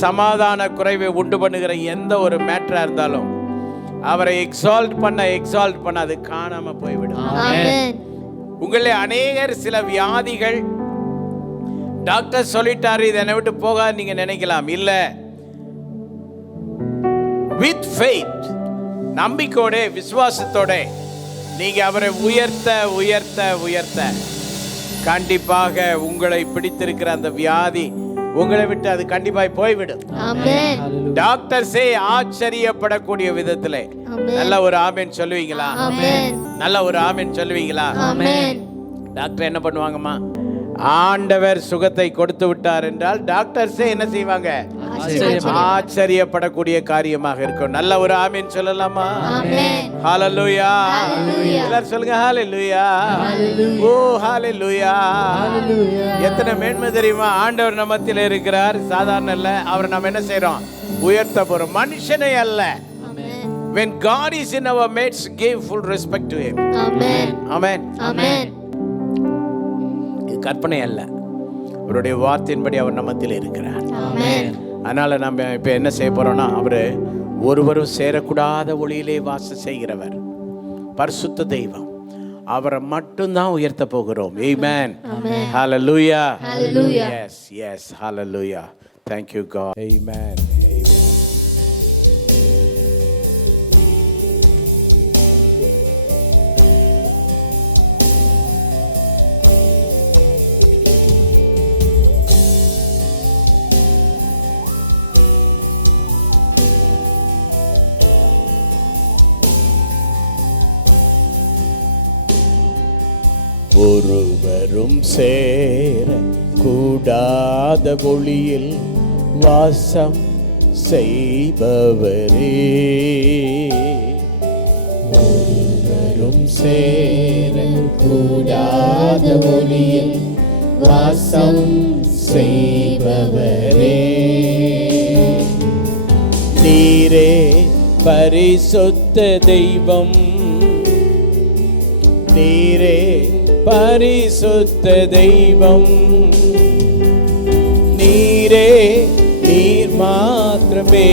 சமாதான குறைவை உண்டு பண்ணுகிற எந்த ஒரு மேட்டரா இருந்தாலும் அவரை எக்ஸால்ட் பண்ண அது காணாம போய்விடும். ஆமென். உங்களே அநேகர் சில வியாதிகள் டாக்டர் சொல்லிட்டாரு இதை என்னை விட்டு போகாது நீங்க நினைக்கலாம். இல்ல, வித் ஃபெய்த், நம்பிக்கையோட விசுவாசத்தோட நீங்க அவரை உயர்த்த உயர்த்த உயர்த்த கண்டிப்பாக உங்களை பிடித்திருக்கிற அந்த வியாதி உங்களை விட்டு அது கண்டிப்பாய் போய்விடும். ஆமென். டாக்டர்ஸே ஆச்சரியப்படக்கூடிய விதத்திலே நல்ல ஒரு ஆமென் சொல்லுவீங்களா? ஆமென். நல்ல ஒரு ஆமென் சொல்லுவீங்களா? ஆமென். டாக்டர் என்ன பண்ணுவாங்கம்மா? ஆண்டவர் சுகத்தை கொடுத்து விட்டார் என்றால் டாக்டர்ஸே என்ன செய்வாங்க? ஆச்சரியப்படக்கூடிய காரியமாக இருக்கும். நல்ல ஒரு ஆமென் சொல்லலாமா? ஆமென். ஹalleluya. எல்லாரும் சொல்லுங்க ஹalleluya. ஓ ஹalleluya. எத்தனை மேன்மை தெரியுமா? ஆண்டவர் நம்ம மத்தியில இருக்கிறார். சாதாரண இல்ல, அவர் நம்ம என்ன செய்றோம்? உயர்த்த போறோம். மனுஷனே அல்ல. When God is in our midst, give full respect to him. Amen. Amen. ஆமென். இது கற்பனை அல்ல, அவருடைய வார்த்தையின்படி அவர் நம்ம மத்தியில இருக்கிறார். ஆமென். அதனால நம்ம இப்ப என்ன செய்ய போறோம்னா, அவரு ஒருவரும் சேரக்கூடாத ஒளியிலே வாசம் செய்கிறவர், பரிசுத்த தெய்வம், அவரை மட்டும்தான் உயர்த்த போகிறோம். Amen. Hallelujah. Hallelujah. Yes, yes. Hallelujah. Thank you God. Amen. Amen. ஒருவரும் சேர கூடாத ஒளியில் வாசம் செய்பவரே, ஒருவரும் சேர கூடாத ஒளியில் வாசம் செய்பவரே, நீரே பரிசுத்த தெய்வம், நீரே பரிசுத்த தெய்வம், நீரே நீர் மாத்திரமே,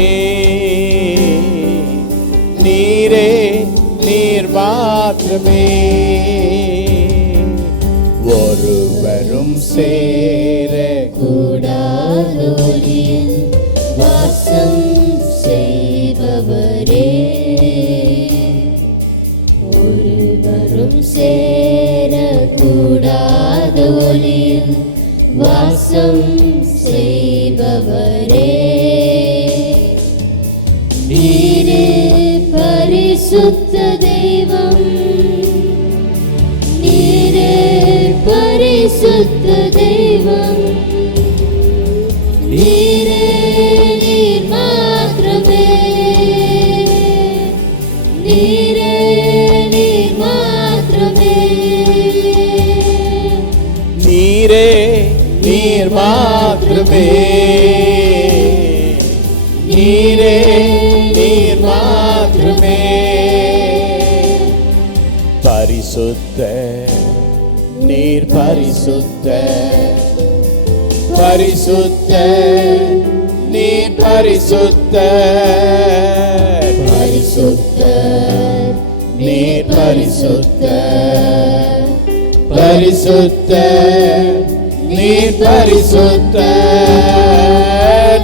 நீரே நீர் மாத்திரமே, ஒருவரும் சேர கூடாத ஒளியில் வாசம் செய்பவரே, ஒருவரும் சேர கூடாத ஒளியில் வாசம் செய்பவரே, நீரே பரிசுத்த தெய்வம், நீரே பரிசுத்த தெய்வம், நீரே நீர் மாத்திரமே, நீரே நீர் மாத்திரமே, நீரே நீர் மாத்திரமே, நீரே நீர் மாத்திரமே, பரிசுத்த நீர் பரிசுத்த, பரிசுத்த நீர் பரிசுத்த, பரிசுத்த நீர் பரிசுத்த, பரிசுத்த நீர் பரிசுத்த,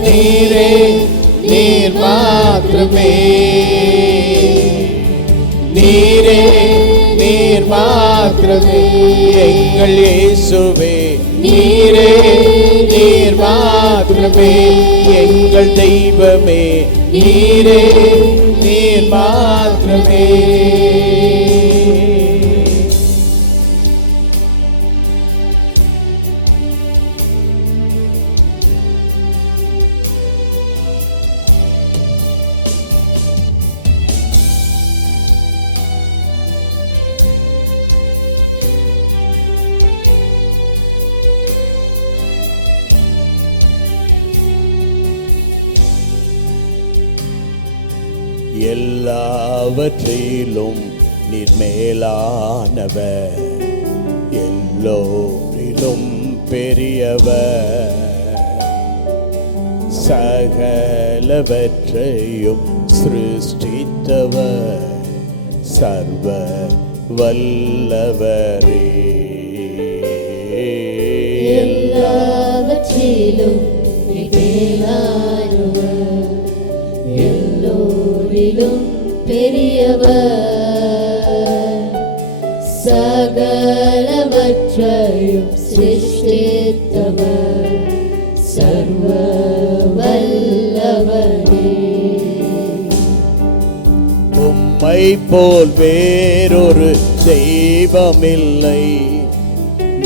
நீரே நீர் மாத்திரமே, நீரே நீர் மாத்திரமே, எங்கள் இயேசுவே நீரே நீர் மாத்திரமே, எங்கள் தெய்வமே நீரே நீர் மாத்திரமே. எல்லாவற்றிலும் நீர் மேலானவர், எல்லோரிலும் பெரியவர், சகலவற்றையும் சிருஷ்டித்தவர், சர்வ வல்லவரே. எல்லாவற்றிலும் மேலானவர், எல்லோரிலும் பெரியவர், சகலவற்றையும் சிருஷ்டித்தவர், சர்வ வல்லவரே. உம்மை போல் வேறொரு தெய்வமில்லை,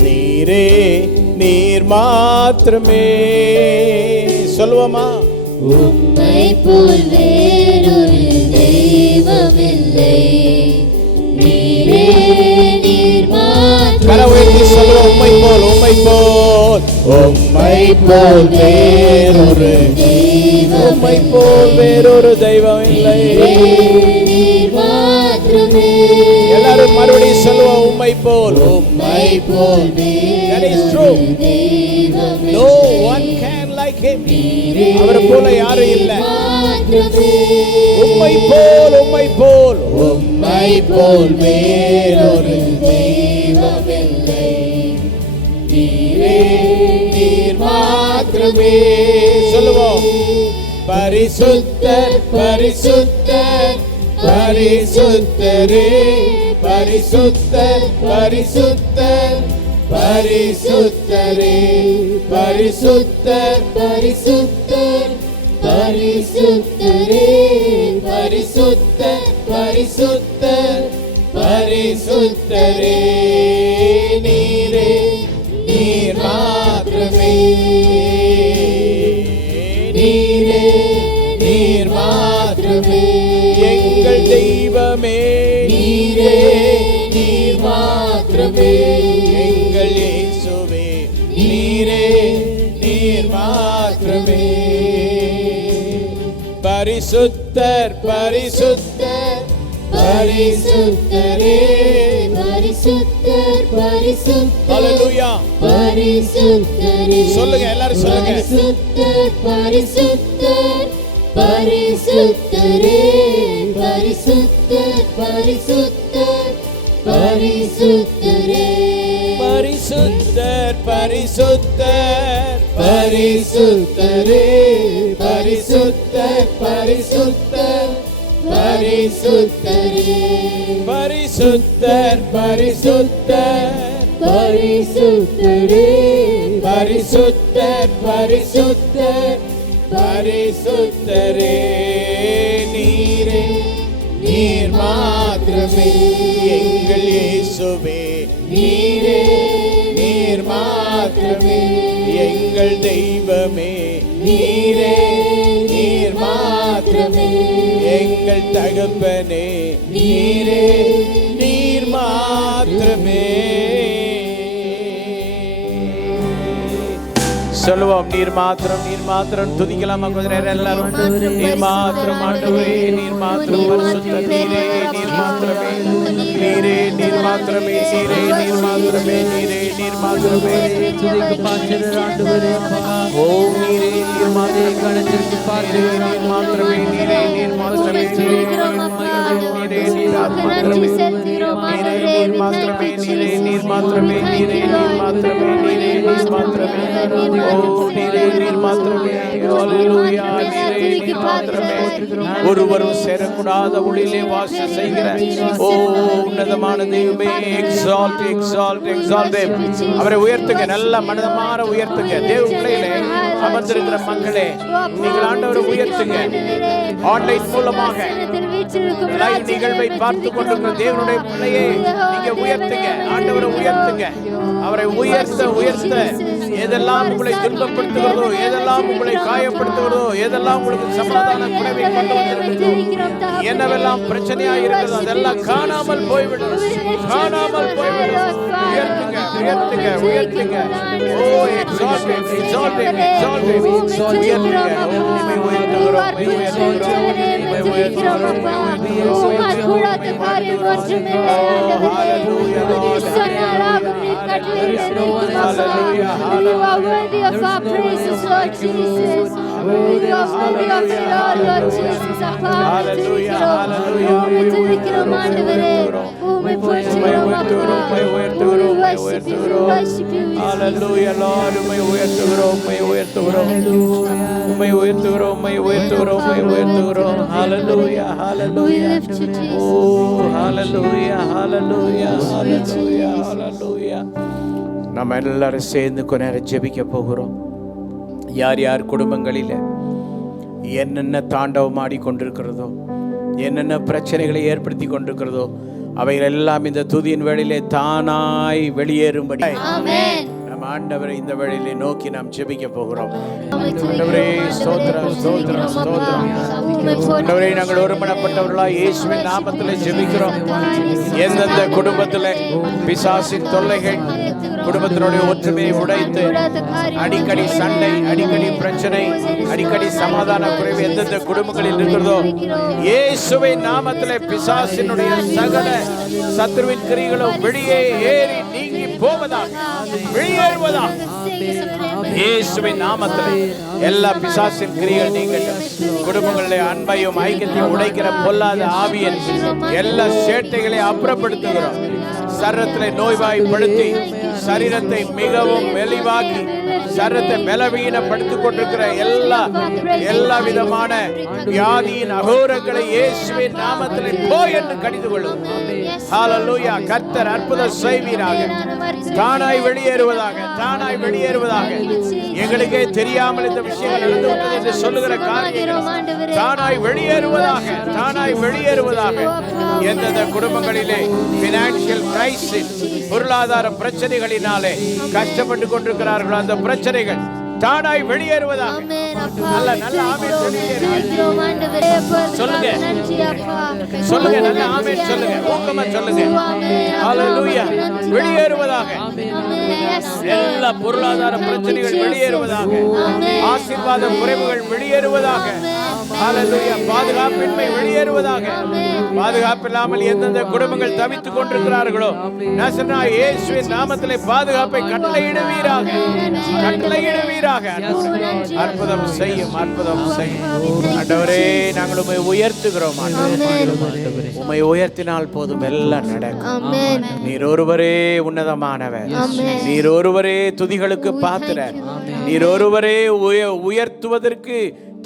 நீரே நீர் மாத்திரமே. சொல்லுவோமா? உம்மை போல் வேறொரு தெய்வமில்லை, நீரே நீர் மாத்திரமே. கரவுயர்த்தி சொல்லுவோம். உம்மை போல், உம்மை போல், உம்மை போல் வேறொரு தெய்வம், உம்மை போல் வேறொரு தெய்வம் இல்லை, நீர் மாத்திரமே. எல்லாரும் மறுபடியும் சொல்லுவோம். உம்மை போல், உம்மை போல். That is true. No one can like him. அவரை போல யாரும் இல்லை. உம்மை போல், உம்மை போல், உம்மை போல் வேறொரு தெய்வம் இல்லை, நீரே நீர் மாத்திரமே. சொல்லுவோம். பரிசுத்தர் பரிசுத்தர் பரிசுத்தரே, பரிசுத்தர் பரிசுத்தர் பரிசுத்தரே, பரிசுத்தர் பரிசுத்தர் பரிசுத்தரே, பரிசுத்தர் பரிசுத்தர் பரிசுத்தரே, நீரே நீர் மாத்திரமே, நீரே நீர் மாத்திரமே. எங்கள் தெய்வமே நீரே நீர் மாத்திரமே, எங்கள் இயேசுவே நீரே நீர் மாத்திரமே. பரிசுத்தர் பரிசுத்தர் பரிசுத்தரே, பரிசுத்தர் பரிசுத்தர் ஹல்லேலூயா. பரிசுத்தரே. சொல்லுங்க, எல்லாரும் சொல்லுங்க. பரிசுத்தர் பரிசுத்தர் பரிசுத்தரே, பரிசுத்தர் பரிசுத்தர் பரிசுத்தரே, பரிசுத்தர் பரிசுத்தர் பரிசுத்தரே, பரிசுத்தர் பரிசுத்தர் பரிசுத்தரே, பரிசுத்தர் பரிசுத்தர் பரிசுத்தரே, பரிசுத்தர் பரிசுத்தர் பரிசுத்தரே, நீரே நீர் மாத்திரமே. எங்கள் இயேசுவே நீரே நீர் மாத்திரமே, எங்கள் தெய்வமே நீரே நீர் மாத்திரமே, எங்கள் தகப்பனே நீரே நீர் மாத்திரமே. சொல்லுவோம். நீர் மாத்திரம், நீர் மாத்திரம். துதிக்கலாமா கொஞ்ச நேரம் எல்லாரும்? நீர் மாத்திரம் ஆண்டவரே, நீர் மாத்திரம் பரிசுத்தர், நீரே நீர் மாத்திரமே, நீரே நீர் மாத்திரமே, நீரே நீர் மாத்திரமே, நீரே நீர் மாத்திரமே. ஓ நீரே நீர் மாத்திரமே, நீர் மாத்திரமே, நீரே நீர் மாத்திரமே, நீரே நீர் மாத்திரமே, நீரே நீர் மாத்திரமே, நீரே நீர் மாத்திரமே, நீரே நீர் மாத்திரமே, நீரே நீர் மாத்திரமே. ஓ நீரே நீர் மாத்திரமே. ஹல்லேலூயா. நீரே நீர் மாத்திரமே. ஒருவரும் சேரக்கூடாத ஒளியிலே வாசம் செய்கிற ஓ உன்னதமான தெய்வமே, எக்ஸால்ட் எக்ஸால்ட் எக்ஸால்ட். அவரை உயர்த்துங்க, நல்ல மனதமாற உயர்த்துங்க. தேவ பிள்ளைகளே, அமர்ந்திருக்கிற மக்களே, நீங்கள் ஆண்டவரை உயர்த்துங்க. ஆன்லைன் மூலமாக லைவ் நிகழ்வை பார்த்து கொண்டிருக்கிற தேவனுடைய பிள்ளையே, நீங்க உயர்த்துங்க, ஆண்டவரை உயர்த்துங்க. அவரை உயர்த்த உயர்த்த எதெல்லாம் உங்களை துன்பப்படுத்துகிறதோ, எதெல்லாம் உங்களை காயப்படுத்துகிறதோ, எதெல்லாம் உங்களுக்கு சமாதான குறைவை கொண்டு வந்திருக்கிறதோ, என்னவெல்லாம் பிரச்சனையா இருக்கிறதோ அதெல்லாம் காணாமல் போய்விடும், காணாமல் போய்விடும். உயர்த்துங்க உயர்த்துங்க உயர்த்துங்க. ஓ எக்ஸால்டட் எக்ஸால்டட் எக்ஸால்டட். உயர்த்துங்க. உம்மை உயர்த்துகிறோம், உம்மை உயர்த்துகிறோம், துதிக்கிறோம் அப்பா. உம்மால் கூடாத காரியம் ஒன்றுமில்லை ஆண்டவரே. நீர் சொன்னால் ஆகும், நீர் கட்டளையிட நிற்கும் அப்பா. You are worthy of our praises, Lord Jesus. You are worthy of it all, Lord Jesus. அப்பா, உம்மை துதிக்கிறோம் ஆண்டவரே. உம்மை போற்றுகிறோம் அப்பா. We worship you, we worship you. Hallelujah, Lord. உம்மை உயர்த்துகிறோம், உம்மை உயர்த்துகிறோம், உம்மை உயர்த்துகிறோம், உம்மை உயர்த்துகிறோம், உம்மை உயர்த்துகிறோம். Hallelujah, hallelujah. Oh, hallelujah, hallelujah, hallelujah, hallelujah. நம்ம எல்லாரும் சேர்ந்து கொஞ்ச நேரம் ஜெபிக்க போகிறோம். யார் யார் குடும்பங்களில் என்னென்ன தாண்டவம் ஆடிக்கொண்டிருக்கிறதோ, என்னென்ன பிரச்சனைகளை ஏற்படுத்தி கொண்டிருக்கிறதோ, அவைகள் எல்லாம் இந்த துதியின் வேளையிலே தானாய் வெளியேறும்படி நம்ம ஆண்டவரை இந்த வேளையிலே நோக்கி நாம் ஜெபிக்க போகிறோம். ஆண்டவரே ஸ்தோத்திரம், ஸ்தோத்திரம், ஸ்தோத்திரம். ஆண்டவரே, நாங்கள் ஒருமனப்பட்டவர்களாய் இயேசுவின் நாமத்திலே ஜெபிக்கிறோம். எந்தெந்த குடும்பத்திலே பிசாசின் தொல்லைகள் குடும்பத்தினுடைய ஒற்றுமையை உடைத்து அடிக்கடி சண்டை, அடிக்கடி பிரச்சனை, அடிக்கடி சமாதான குறைவு எந்தெந்த குடும்பங்களில் இருக்கிறதோ, இயேசுவின் நாமத்திலே பிசாசினுடைய சகல சத்துருவின் கிரியைகளும் வெளியே ஏறி நீங்கி போவதாக, வெளியேறுவதாக. இயேசுவின் நாமத்திலே எல்லா பிசாசின் கிரியைகள் நீங்கட்டும். குடும்பங்களிலே அன்பையும் ஐக்கியத்தையும் உடைக்கிற பொல்லாத ஆவியின் எல்லா சேட்டைகளை அப்புறப்படுத்துகிறோம். சரீரத்திலே நோய்வாய்ப்படுத்தி சரீரத்தை மிகவும் மெலிவாக்கி சரீரத்தை பலவீனப்படுத்திக் கொண்டிருக்கிற எல்லா விதமான வியாதியின் அகோரங்களை இயேசுவின் நாமத்திலே போய் என்று கடிந்து கொள்ளும். ஹல்லேலூயா. கர்த்தர் அற்புதம் செய்வீராக. தானாய் வெளியேறுவதாக, தானாய் வெளியேறுவதாக. எங்களுக்கே தெரியாமல் இந்த விஷயங்கள் நடந்து விட்டது என்று சொல்லுகிற காரியங்கள் தானாய் வெளியேறுவதாக, தானாய் வெளியேறுவதாக. எந்தெந்த குடும்பங்களிலே பினான்சியல் கிரைசிஸ், பொருளாதார பிரச்சனைகளினாலே கஷ்டப்பட்டு கொண்டிருக்கிறார்களோ அந்த பிரச்சனைகள் தானாய் வெளியேறுவதாக. நல்ல நல்ல ஆமென் சொல்லுங்க, சொல்லுங்க, நல்ல ஆமென் சொல்லுங்க, ஊக்கமா சொல்லுங்க. ஹல்லேலூயா. வெளியேறுவதாக. எல்லா பொருளாதார பிரச்சனைகள் வெளியேறுவதாக. ஆசீர்வாத குறைவுகள் வெளியேறுவதாக. ஹல்லேலூயா. பாதுகாப்பின்மை வெளியேறுவதாக. பாதுகாப்பில்லாமல் எந்தெந்த குடும்பங்கள் தவித்துக் கொண்டிருக்கிறார்களோ, நசரேயனாகிய இயேசுவின் நாமத்திலே பாதுகாப்பை கட்டளையிடுவீராக, கட்டளையிடுவீராக. அற்புதம் செய்யும், அற்புதம் செய்யும். ஆண்டவரே, நாங்கள் உம்மை உயர்த்துகிறோம். உம்மை உயர்த்தினால் போதும், எல்லாம் நடக்கும். நீர் ஒருவரே உன்னதமானவர். நீர் ஒருவரே துதிகளுக்கு பாத்திரர். நீர் ஒருவரே உயர்த்துவதற்கு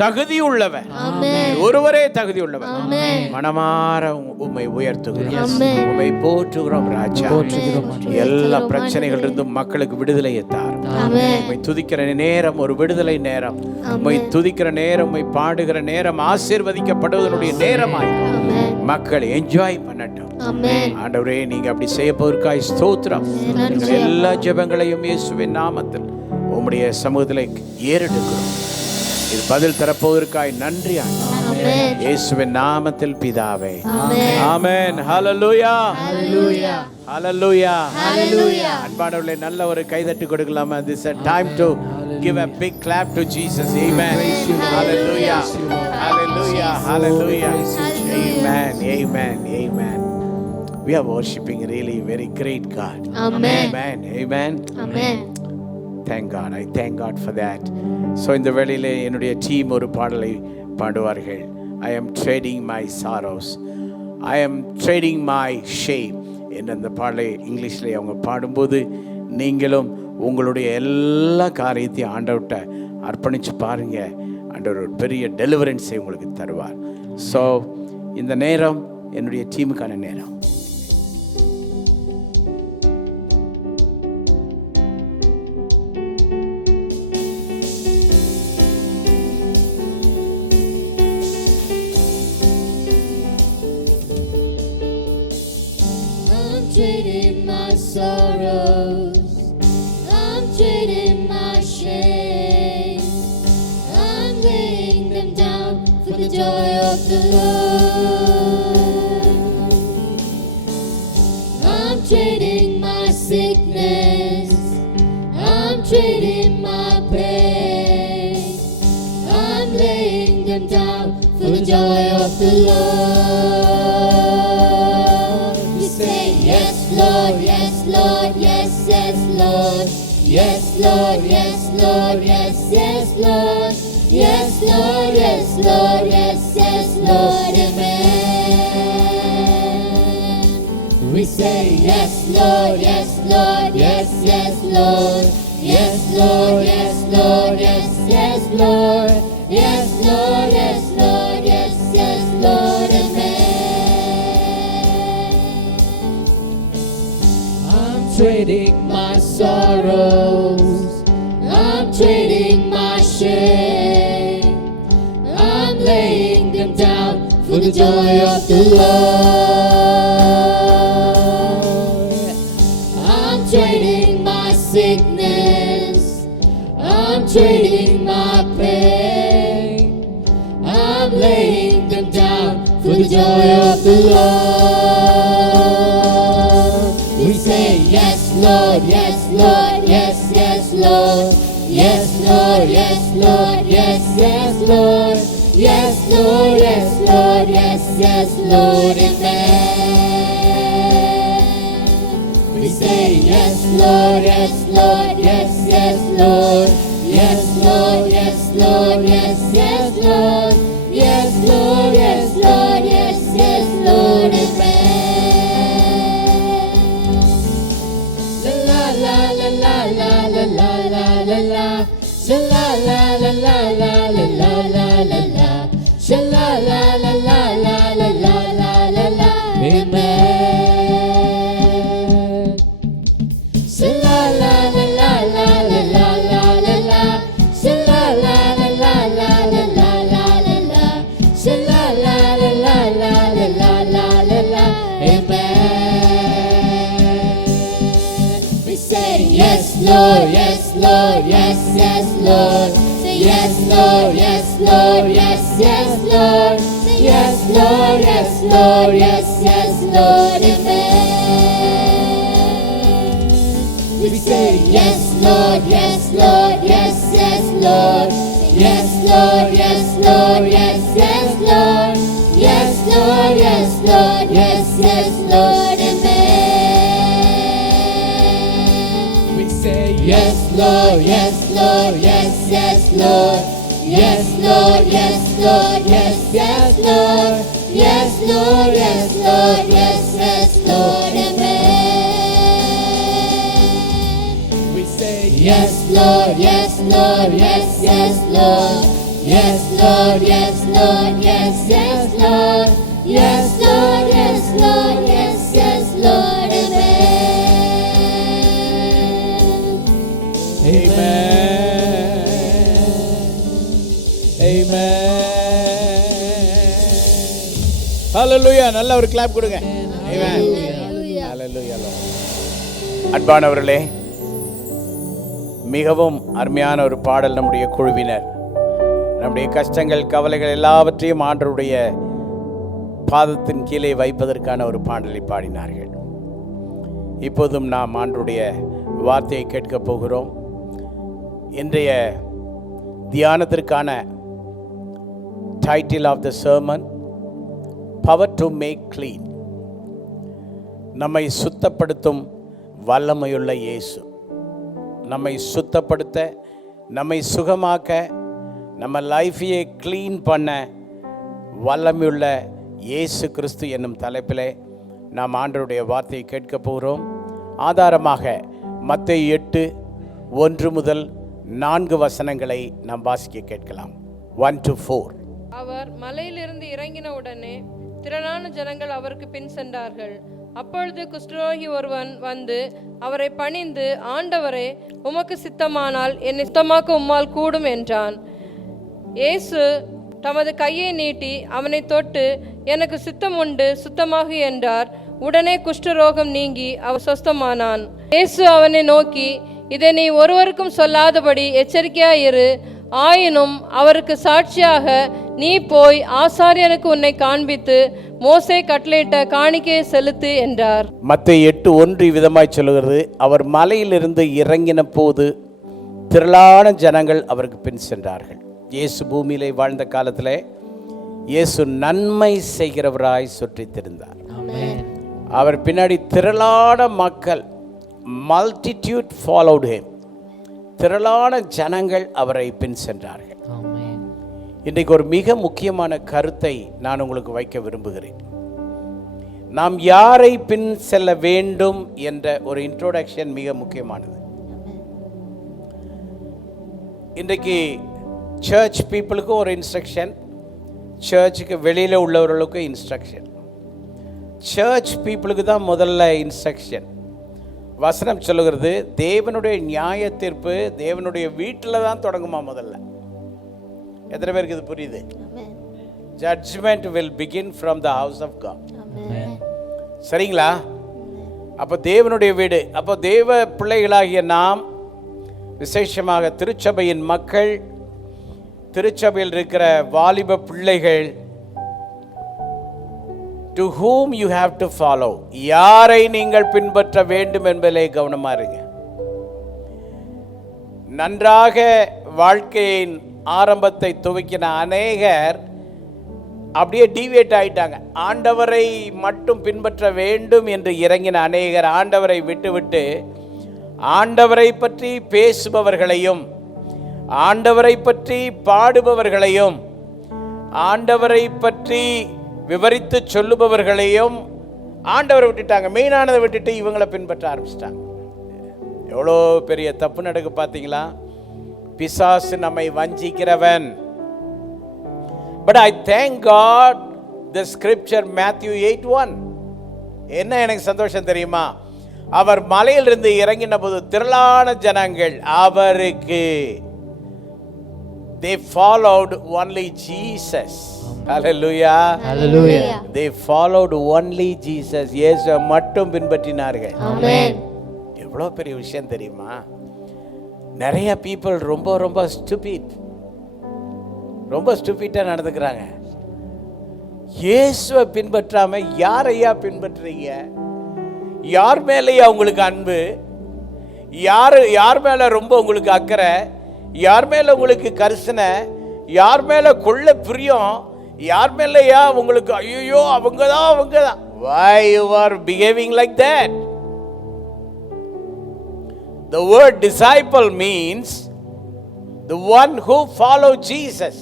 தகுதி உள்ளவர். ஒருவரே தகுதி உள்ளவர். மனமார உம்மை உயர்த்துகிறோம், உம்மை போற்றுகிறோம் ராஜா. எல்லா பிரச்சனைகள் இருந்தும் மக்களுக்கு விடுதலையை தாரும். உம்மை துதிக்கிற நேரம் ஒரு விடுதலை நேரம். உம்மை துதிக்கிற நேரம், உம்மை பாடுகிற நேரம் ஆசீர்வதிக்கப்படுவதனுடைய நேரமாய் மக்கள் என்ஜாய் பண்ணட்டும். ஆண்டவரே, நீங்க அப்படி செய்ய போவதற்காய் ஸ்தோத்திரம். எல்லா ஜெபங்களையும் இயேசுவின் நாமத்தில் உம்முடைய சமூகத்திலே ஏறெடுக்கிறோம். இது பதில் தரப்போவதற்காய் நன்றி ஆண்டவரே. இயேசுவின் நாமத்தில் பிதாவே, ஆமென். ஹல்லேலூயா, ஹல்லேலூயா, ஹல்லேலூயா, ஹல்லேலூயா. அன்பானவர்களே, நல்ல ஒரு கைதட்டு கொடுக்கலாமா? This is a time to give a big clap to Jesus. Amen. Hallelujah, hallelujah, hallelujah. Amen, amen, amen. We are worshiping really very great God. Amen, amen, amen. Thank God. I thank God for that. So இந்த வேளையிலே என்னுடைய டீம் ஒரு பாடலை பாடுவார்கள். I am trading my sorrows, I am trading my shame என்ற அந்த பாடலை இங்கிலீஷில் அவங்க பாடும்போது நீங்களும் உங்களுடைய எல்லா காரியத்தையும் ஆண்டவர்கிட்ட அர்ப்பணித்து பாருங்க. ஆண்டவர் ஒரு பெரிய டெலிவரன்ஸை உங்களுக்கு தருவார். ஸோ இந்த நேரம் என்னுடைய டீமுக்கான நேரம். Trading my sorrows, I'm trading my shame, I'm laying them down for the joy of the Lord. I'm trading my sickness, I'm trading my pain, I'm laying them down for the joy of the yes, Lord. Yes, Lord, yes, Lord, yes, yes, Lord. Yes, Lord, yes, Lord, yes, yes, Lord, amen. We say yes, Lord, yes, Lord, yes, yes, Lord. Yes, Lord, yes, Lord, yes, yes, Lord. Yes, Lord, yes, Lord, yes, yes, Lord, amen. I'm trading my sorrows, I'm trading my shame, I'm laying them down for the joy of the Lord. I'm trading my sickness, I'm trading my pain, I'm laying them down for the joy of the Lord. We say yes, Lord, yes, Lord, yes, yes, Lord. Yes, Lord, yes, Lord, yes, yes, Lord. Yes, Lord, yes, Lord, yes, yes, Lord, amen. We say yes, Lord, yes, Lord, yes, yes, Lord. Yes, Lord, yes, Lord, yes, yes, Lord. Yes, Lord, yes, Lord, yes, yes, Lord, amen. La la la la la la la la la la. La la la la la la la la la la. La la la la la la la la la la. Amen. La la la la la la la la la la. La la la la la la la la la la. La la la la la la la la la la. Amen. We say yes, Lord, yes, Lord, yes, yes, Lord. Say yes, Lord, yes, Lord, yes, yes, Lord. Yes, Lord, yes, Lord, yes, yes, Lord, amen. We say yes, Lord, yes, Lord, yes, yes, Lord. Yes, Lord, yes, Lord, yes, yes, Lord. Yes, Lord, yes, Lord, yes, yes, Lord, amen. We say yes, Lord, yes, Lord, yes, yes, Lord. Yes, Lord, yes, Lord, yes, yes, Lord. Yes, Lord, yes, Lord, yes, yes, Lord, amen. We say yes, Lord, yes, Lord, yes, yes, Lord. Yes, Lord, yes, Lord, yes, yes, Lord. Yes, Lord, yes, Lord, yes, yes, Lord, amen. Amen. Hallelujah. நல்ல ஒரு கிளாப் கொடுங்க. Amen. Hallelujah. அன்பானவர்களே, மிகவும் அருமையான ஒரு பாடல் நம்முடைய குழுவினர் நம்முடைய கஷ்டங்கள் கவலைகள் எல்லாவற்றையும் ஆண்டவருடைய பாதத்தின் கீழே வைப்பதற்கான ஒரு பாடலை பாடினார்கள். இப்போதும் நாம் ஆண்டவருடைய வார்த்தையை கேட்கப் போகிறோம். இன்றைய தியானத்திற்கான title of the sermon, power to make clean. நம்மை சுத்தப்படுத்தும் வல்லமையுள்ள இயேசு. நம்மை சுத்தப்படுத்த, நம்மை சுகமாக்க, நம்ம லைஃபையே க்ளீன் பண்ண வல்லமையுள்ள இயேசு கிறிஸ்து என்னும் தலைப்பிலே நாம் ஆண்டவருடைய வார்த்தையை கேட்க போகிறோம். ஆதாரமாக மத்தேயு 8:1 முதல் 4 வசனங்களை நாம் வாசிக்க கேட்கலாம். 1-4. அவர் மலையிலிருந்து இறங்கின உடனே திரளான ஜனங்கள் அவருக்கு பின் சென்றார்கள். அப்பொழுது குஷ்டரோகி ஒருவன் வந்து அவரை பணிந்து, ஆண்டவரே, உமக்கு சித்தமானால் என்னை சுத்தமாக்க உம்மால் கூடும் என்றான். இயேசு தமது கையை நீட்டி அவனை தொட்டு, எனக்கு சித்தம் உண்டு, சுத்தமாகு என்றார். உடனே குஷ்டரோகம் நீங்கி அவர் சொஸ்தமானான். இயேசு அவனை நோக்கி, இதை நீ ஒருவருக்கும் சொல்லாதபடி எச்சரிக்கையாயிரு. ஆயினும் அவருக்கு சாட்சியாக நீ போய் ஆசாரியனுக்கு உன்னை காண்பித்து மோசே கட்டளையிட்ட காணிக்கையை செலுத்து என்றார். மத்தேயு 8:1 விதமாய் சொல்லுகிறது, அவர் மலையிலிருந்து இறங்கின போது திரளான ஜனங்கள் அவருக்கு பின் சென்றார்கள். இயேசு பூமியிலே வாழ்ந்த காலத்தில் இயேசு நன்மை செய்கிறவராய் சுற்றித் திரிந்தார். அவர் பின்னாடி திரளான மக்கள் multitude followed him. திரளான ஜனங்கள் அவரை பின் சென்றார்கள். Amen. இன்றைக்கு ஒரு மிக முக்கியமான கருத்தை நான் உங்களுக்கு வைக்க விரும்புகிறேன். நாம் யாரை பின் செல்ல வேண்டும் என்ற ஒரு இன்ட்ரோடக்ஷன் மிக முக்கியமானது. இன்றைக்கு சர்ச் பீப்புளுக்கும் ஒரு இன்ஸ்ட்ரக்ஷன், சர்ச்சுக்கு வெளியில் உள்ளவர்களுக்கும் இன்ஸ்ட்ரக்ஷன். சர்ச் பீப்புளுக்கு தான் முதல்ல இன்ஸ்ட்ரக்ஷன். வசனம் சொல்லுகிறது, தேவனுடைய நியாய தீர்ப்பு தேவனுடைய வீட்டில் தான் தொடங்குமா முதல்ல. எத்தனை பேருக்கு இது புரியுது? Judgment will begin from the house of God. சரிங்களா? அப்போ தேவனுடைய வீடு. அப்போ தேவ பிள்ளைகளாகிய நாம், விசேஷமாக திருச்சபையின் மக்கள், திருச்சபையில் இருக்கிற வாலிப பிள்ளைகள், to whom you have to follow, யாரை நீங்கள் பின்பற்ற வேண்டும் என்பதிலே கவனமா இருங்க. நன்றாக வாழ்க்கையின் ஆரம்பத்தை துவக்கின அநேகர் அப்படியே டீவியேட் ஆயிட்டாங்க. ஆண்டவரை மட்டும் பின்பற்ற வேண்டும் என்று இறங்கின அநேகர் ஆண்டவரை விட்டுவிட்டு ஆண்டவரை பற்றி பேசுபவர்களையும், ஆண்டவரை பற்றி பாடுபவர்களையும், ஆண்டவரை பற்றி விவரித்து சொல்லுபவர்களையும் ஆண்டவரை விட்டுட்டாங்க. மெயினானதை விட்டுட்டு இவங்களை பின்பற்ற ஆரம்பிச்சிட்டாங்க. எவ்வளோ பெரிய தப்பு நடக்கு பார்த்தீங்களா? பிசாசு நம்மை வஞ்சிக்கிறவன். But I thank God the scripture Matthew 8:1. என்ன எனக்கு சந்தோஷம் தெரியுமா? அவர் மலையிலிருந்து இறங்கின போது திரளான ஜனங்கள் அவருக்கு, they followed only Jesus. Hallelujah. Hallelujah. They followed only Jesus. இயேசுவை மட்டும் பின்பற்றினார்கள். Amen. எவ்வளோ பெரிய விஷயம் தெரியுமா? நிறைய பீப்புள் ரொம்ப ரொம்ப ஸ்டூபிட்டாக நடந்துக்கிறாங்க. இயேசுவை பின்பற்றாம யாரையா பின்பற்றுறீங்க? யார் மேலேயா உங்களுக்கு அன்பு? யார் மேலே ரொம்ப உங்களுக்கு அக்கறை? யார் மேலே உங்களுக்கு கரிசனை? யார் மேலே கொள்ள பிரியம்? யார் மேலேயா உங்களுக்கு ஐயோ அவங்க தான்? Why you are behaving like that? The word disciple means the one who follow Jesus.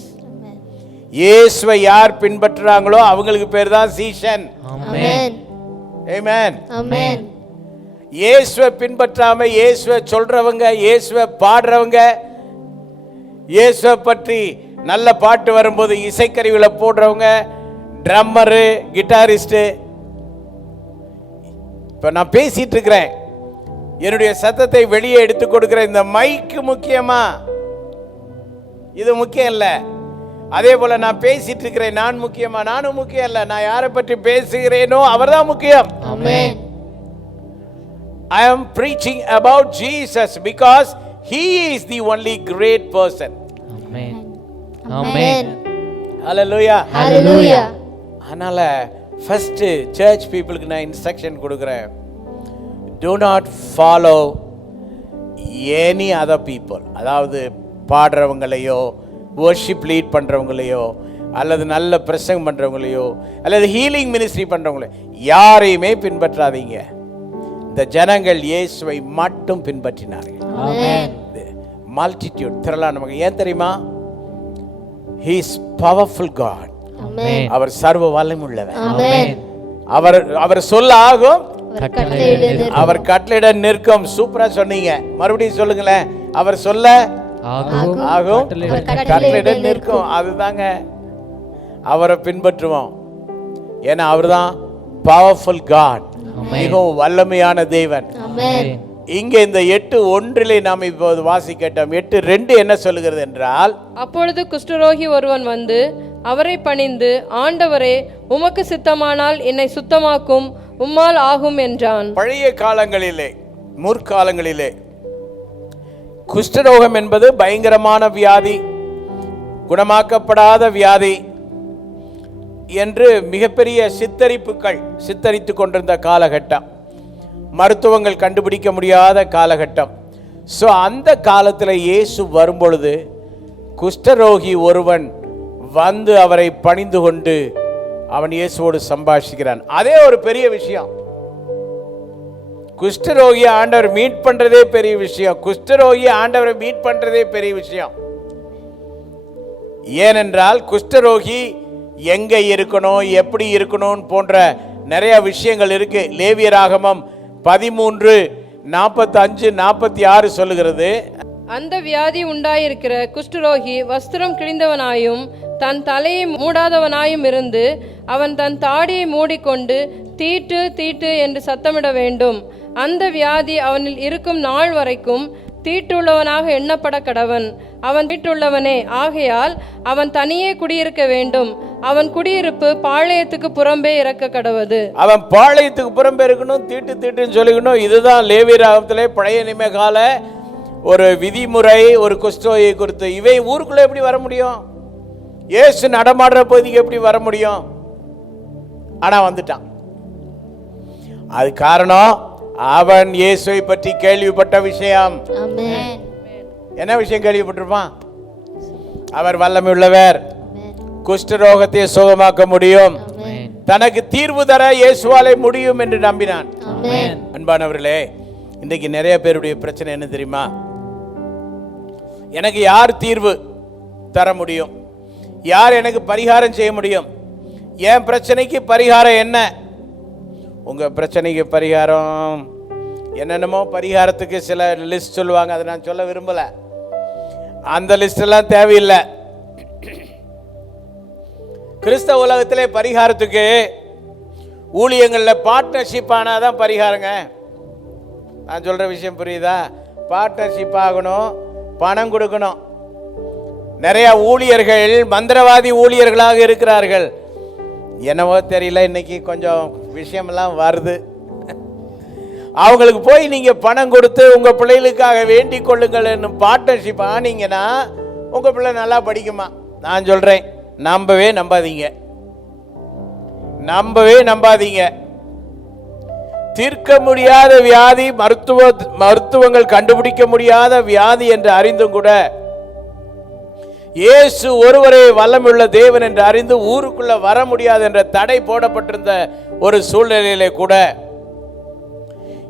இயேசுவை யார் பின்பற்றுறாங்களோ அவங்களுக்கு பேர் தான் சீஷன். Amen. Amen. Amen. இயேசுவை பின்பற்றாம இயேசுவை சொல்றவங்க, இயேசுவை பாடுறவங்க, இயேசுவை பற்றி நல்ல பாட்டு வரும்போது இசைக்கருவிகளை போடுறவங்க, ட்ரம்மரு, கிட்டாரிஸ்ட். இப்போ நான் பேசிட்டு இருக்கிறேன், என்னுடைய சத்தத்தை வெளியே எடுத்து கொடுக்கிற இந்த மைக்கு முக்கியமா? இது முக்கியம் இல்லை. அதே போல நான் பேசிட்டு இருக்கிறேன், நான் முக்கியமா? நானும் முக்கியம் இல்லை. நான் யாரை பற்றி பேசுகிறேனோ அவர்தான் முக்கியம். Amen. I am preaching about Jesus because he is the only great person. Amen. Amen. Hallelujah. Hallelujah. அதனால ஃபர்ஸ்ட் சர்ச் பீப்புளுக்கு நான் இன்ஸ்ட்ரக்ஷன் கொடுக்குறேன். Do not follow any other people. அதாவது பாடுறவங்களையோ, வர்ஷிப் லீட் பண்ணுறவங்களையோ, அல்லது நல்ல பிரசங்கம் பண்ணுறவங்களையோ, அல்லது ஹீலிங் மினிஸ்ட்ரி பண்ணுறவங்களையோ யாரையுமே பின்பற்றாதீங்க. இந்த ஜனங்கள் இயேசுவை மட்டும் பின்பற்றினார்கள். Amen. மல்டிடியூட், திரளான மக்கள். ஏன் தெரியுமா? He is powerful God. Amen. அவர் சர்வ வல்லமையுள்ளவர். Amen. அவர் சொல்ல ஆகும், அவர் கட்டளையிட நிற்கும். சூப்பரா சொன்னீங்க, மறுபடியும் சொல்லுங்களேன். அவர் சொல்ல ஆகும், கட்டளையிட நிற்கும். அதுதாங்க, அவரை பின்பற்றுவோம். ஏன்னா அவர்தான் பவர்ஃபுல் காட், மிகவும் வல்லமையான தேவன். Amen. இங்க இந்த 8:1 நாம் இப்போது வாசிக்கட்டும். 8:2 என்ன சொல்லுகிறது என்றால், அப்பொழுது குஷ்டரோகி ஒருவன் வந்து அவரை பணிந்து, ஆண்டவரே, உமக்கு சித்தமானால் என்னை சுத்தமாக்கும், உம்மால் ஆகும் என்றான். பழைய காலங்களிலே, முற்காலங்களிலே குஷ்டரோகம் என்பது பயங்கரமான வியாதி, குணமாக்கப்படாத வியாதி என்று மிகப்பெரிய சித்தரித்து கொண்டிருந்த காலகட்டம், மருத்துவங்கள் கண்டுபிடிக்க முடியாத காலகட்டம். ஸோ அந்த காலத்தில் இயேசு வரும்பொழுது குஷ்டரோகி ஒருவன் வந்து அவரை பணிந்து கொண்டு அவன் இயேசுவோடு சம்பாஷிக்கிறான். அதே ஒரு பெரிய விஷயம். குஷ்டரோகி ஆண்டவர் மீட் பண்றதே பெரிய விஷயம். குஷ்டரோகி ஆண்டவரை மீட் பண்றதே பெரிய விஷயம். ஏனென்றால் குஷ்டரோகி எங்க இருக்கணும், எப்படி இருக்கணும் போன்ற நிறைய விஷயங்கள் இருக்கு. லேவியராகமம் 13:45-46 சொல்லுகிறது. அந்த வியாதி உண்டாயிருக்கிற குஷ்டரோகி வஸ்திரம் கிழிந்தவனாயும் தன் தலையை மூடாதவனாயும் இருந்து அவன் தன் தாடியை மூடிக்கொண்டு தீட்டு தீட்டு என்று சத்தமிட வேண்டும். அந்த வியாதி அவனில் இருக்கும் நாள் வரைக்கும் தீட்டுள்ளவனாக எண்ணப்பட கடவன். அவன் தீட்டுள்ளவனே ஆகையால் அவன் தனியே குடியிருக்க வேண்டும். அவன் குடியிருப்பு பாளையத்துக்கு புறம்பே இறக்க கடவது. அவன் பாளையத்துக்கு புறம்பே இருக்கணும், தீட்டு தீட்டுன்னு சொல்லிக்கணும். இதுதான் லேவியராகமத்திலே பழைய நியம கால ஒரு விதிமுறை, ஒரு குஷ்டரோகியை குறித்து. இவை ஊருக்குள்ள எப்படி வர முடியும்? இயேசு நடமாடுற பகுதிக்கு எப்படி வர முடியும்? ஆனா வந்துட்டான். அது காரணம் அவன் இயேசுவை பற்றி கேள்விப்பட்ட விஷயம். என்ன விஷயம் கேள்விப்பட்டிருப்பான்? அவர் வல்லமை உள்ளவர், குஷ்டரோகத்தை சுகமாக்க முடியும், தனக்கு தீர்வு தர இயேசுவாலே முடியும் என்று நம்பினான். அன்பானவர்களே, இன்றைக்கு நிறைய பேருடைய பிரச்சனை என்ன தெரியுமா? எனக்கு யார் தீர்வு தர முடியும்? யார் எனக்கு பரிகாரம் செய்ய முடியும்? என் பிரச்சனைக்கு பரிகாரம் என்ன? உங்க பிரச்சனைக்கு பரிகாரம் என்னென்னமோ பரிகாரத்துக்கு சில லிஸ்ட் சொல்லுவாங்க. அதை நான் சொல்ல விரும்பல. அந்த லிஸ்ட் எல்லாம் தேவையில்லை. கிறிஸ்தவ உலகத்திலே பரிகாரத்துக்கு ஊழியங்கள்ல பார்ட்னர்ஷிப் ஆனாதான் பரிகாரங்க. நான் சொல்ற விஷயம் புரியுதா? பார்ட்னர்ஷிப் ஆகணும், பணம் கொடுக்கணும். நிறைய ஊழியர்கள் மந்திரவாதி ஊழியர்களாக இருக்கிறார்கள். என்னவோ தெரியல, இன்னைக்கு கொஞ்சம் விஷயமெல்லாம் வருது. அவங்களுக்கு போய் நீங்க பணம் கொடுத்து உங்க பிள்ளைகளுக்காக வேண்டிக் கொள்ளுங்கள் என்னும் பார்ட்னர்ஷிப் ஆனீங்கன்னா உங்க பிள்ளை நல்லா படிக்குமா? நான் சொல்றேன், நம்பவே நம்பாதீங்க, நம்பவே நம்பாதீங்க. தீர்க்க முடியாத வியாதி, மருத்துவங்கள் கண்டுபிடிக்க முடியாத வியாதி என்று அறிந்தும் கூட இயேசு ஒருவரே வல்லமையுள்ள தேவன் என்று அறிந்து ஊருக்குள்ள வர முடியாது என்ற தடை போடப்பட்டிருந்த ஒரு சூழ்நிலையிலே கூட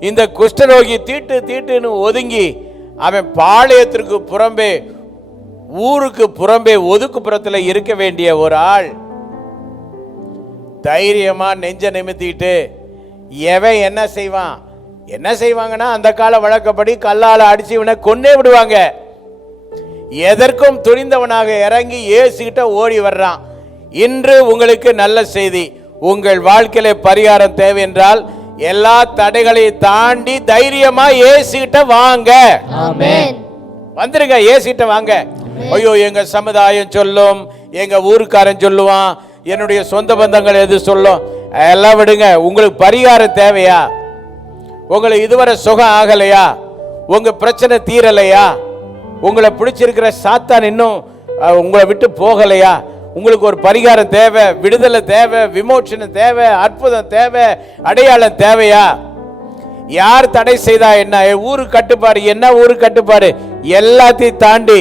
இந்த குஷ்டரோகி தீட்டு தீட்டுன்னு ஒதுங்கி அவன் பாளையத்திற்கு புறம்பே, ஊருக்கு புறம்பே, ஒதுக்குப்புறத்தில் இருக்க வேண்டிய ஒரு ஆள் தைரியமா நெஞ்ச நிமித்திட்டு எவன் என்ன செய்வான்? என்ன செய்வாங்கன்னா, அந்த கால வழக்கப்படி கல்லால அடிச்சு இவனை கொன்னே விடுவாங்க. எதற்கும் துணிந்தவனாக இறங்கி இயேசுகிட்ட ஓடி வர்றான். இன்று உங்களுக்கு நல்ல செய்தி. உங்கள் வாழ்க்கையில பரிகாரம் தேவை என்றால் எல்லா தடைகளையும் தாண்டி தைரியமா இயேசுகிட்ட வாங்க. ஆமென். வந்துருங்க, இயேசுகிட்ட வாங்க. ஐயோ, எங்க சமுதாயம் சொல்லும், எங்க ஊருக்காரன் சொல்லுவான், என்னுடைய சொந்த பந்தங்கள் எது சொல்லும், எல்லாம் விடுங்க. உங்களுக்கு பரிகாரம் தேவையா? உங்களுக்கு இதுவரை சுகம் ஆகலையா? உங்க பிரச்சனை தீரலையா? உங்களை பிடிச்சிருக்கிற சாத்தான் இன்னும் உங்களை விட்டு போகலையா? உங்களுக்கு ஒரு பரிகாரம் தேவை, விடுதலை தேவை, விமோச்சனம் தேவை, அற்புதம் தேவை, அடையாளம் தேவையா? யார் தடை செய்தா என்ன? ஊரு கட்டுப்பாடு என்ன? ஊரு கட்டுப்பாடு எல்லாத்தையும் தாண்டி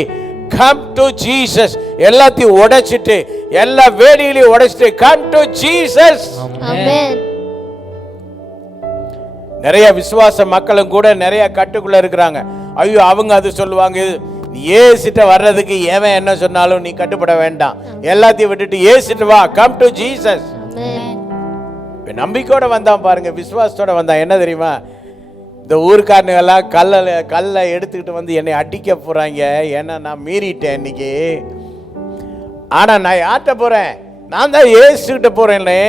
come to Jesus. எல்லாத்தையும் உடைச்சிட்டு, எல்லா வேடிகளையும் உடைச்சிட்டு come to Jesus. ஆமென். நிறைய விசுவாச மக்களும் கூட நிறைய கட்டுக்குள்ள இருக்கிறாங்க. ஐயோ, அவங்க அது சொல்லுவாங்க. இயேசுட்ட வர்றதுக்கு எவன் என்ன சொன்னாலும் நீ கட்டுப்பட வேண்டாம், எல்லாத்தையும் விட்டுட்டு இயேசுட்ட வா. Come to Jesus. நம்பிக்கையோட வந்தான் பாருங்க, விசுவாசத்தோட வந்தான். என்ன தெரியுமா? இந்த ஊர்க்காரனுங்கெல்லாம் கல்லை எடுத்துக்கிட்டு வந்து என்னை அடிக்க போறாங்க, ஏன்னா நான் மீறிட்டேன் இன்னைக்கு. ஆனா நான் யார்கிட்ட போறேன்? நான் தான் இயேசுகிட்ட போறேன்லே.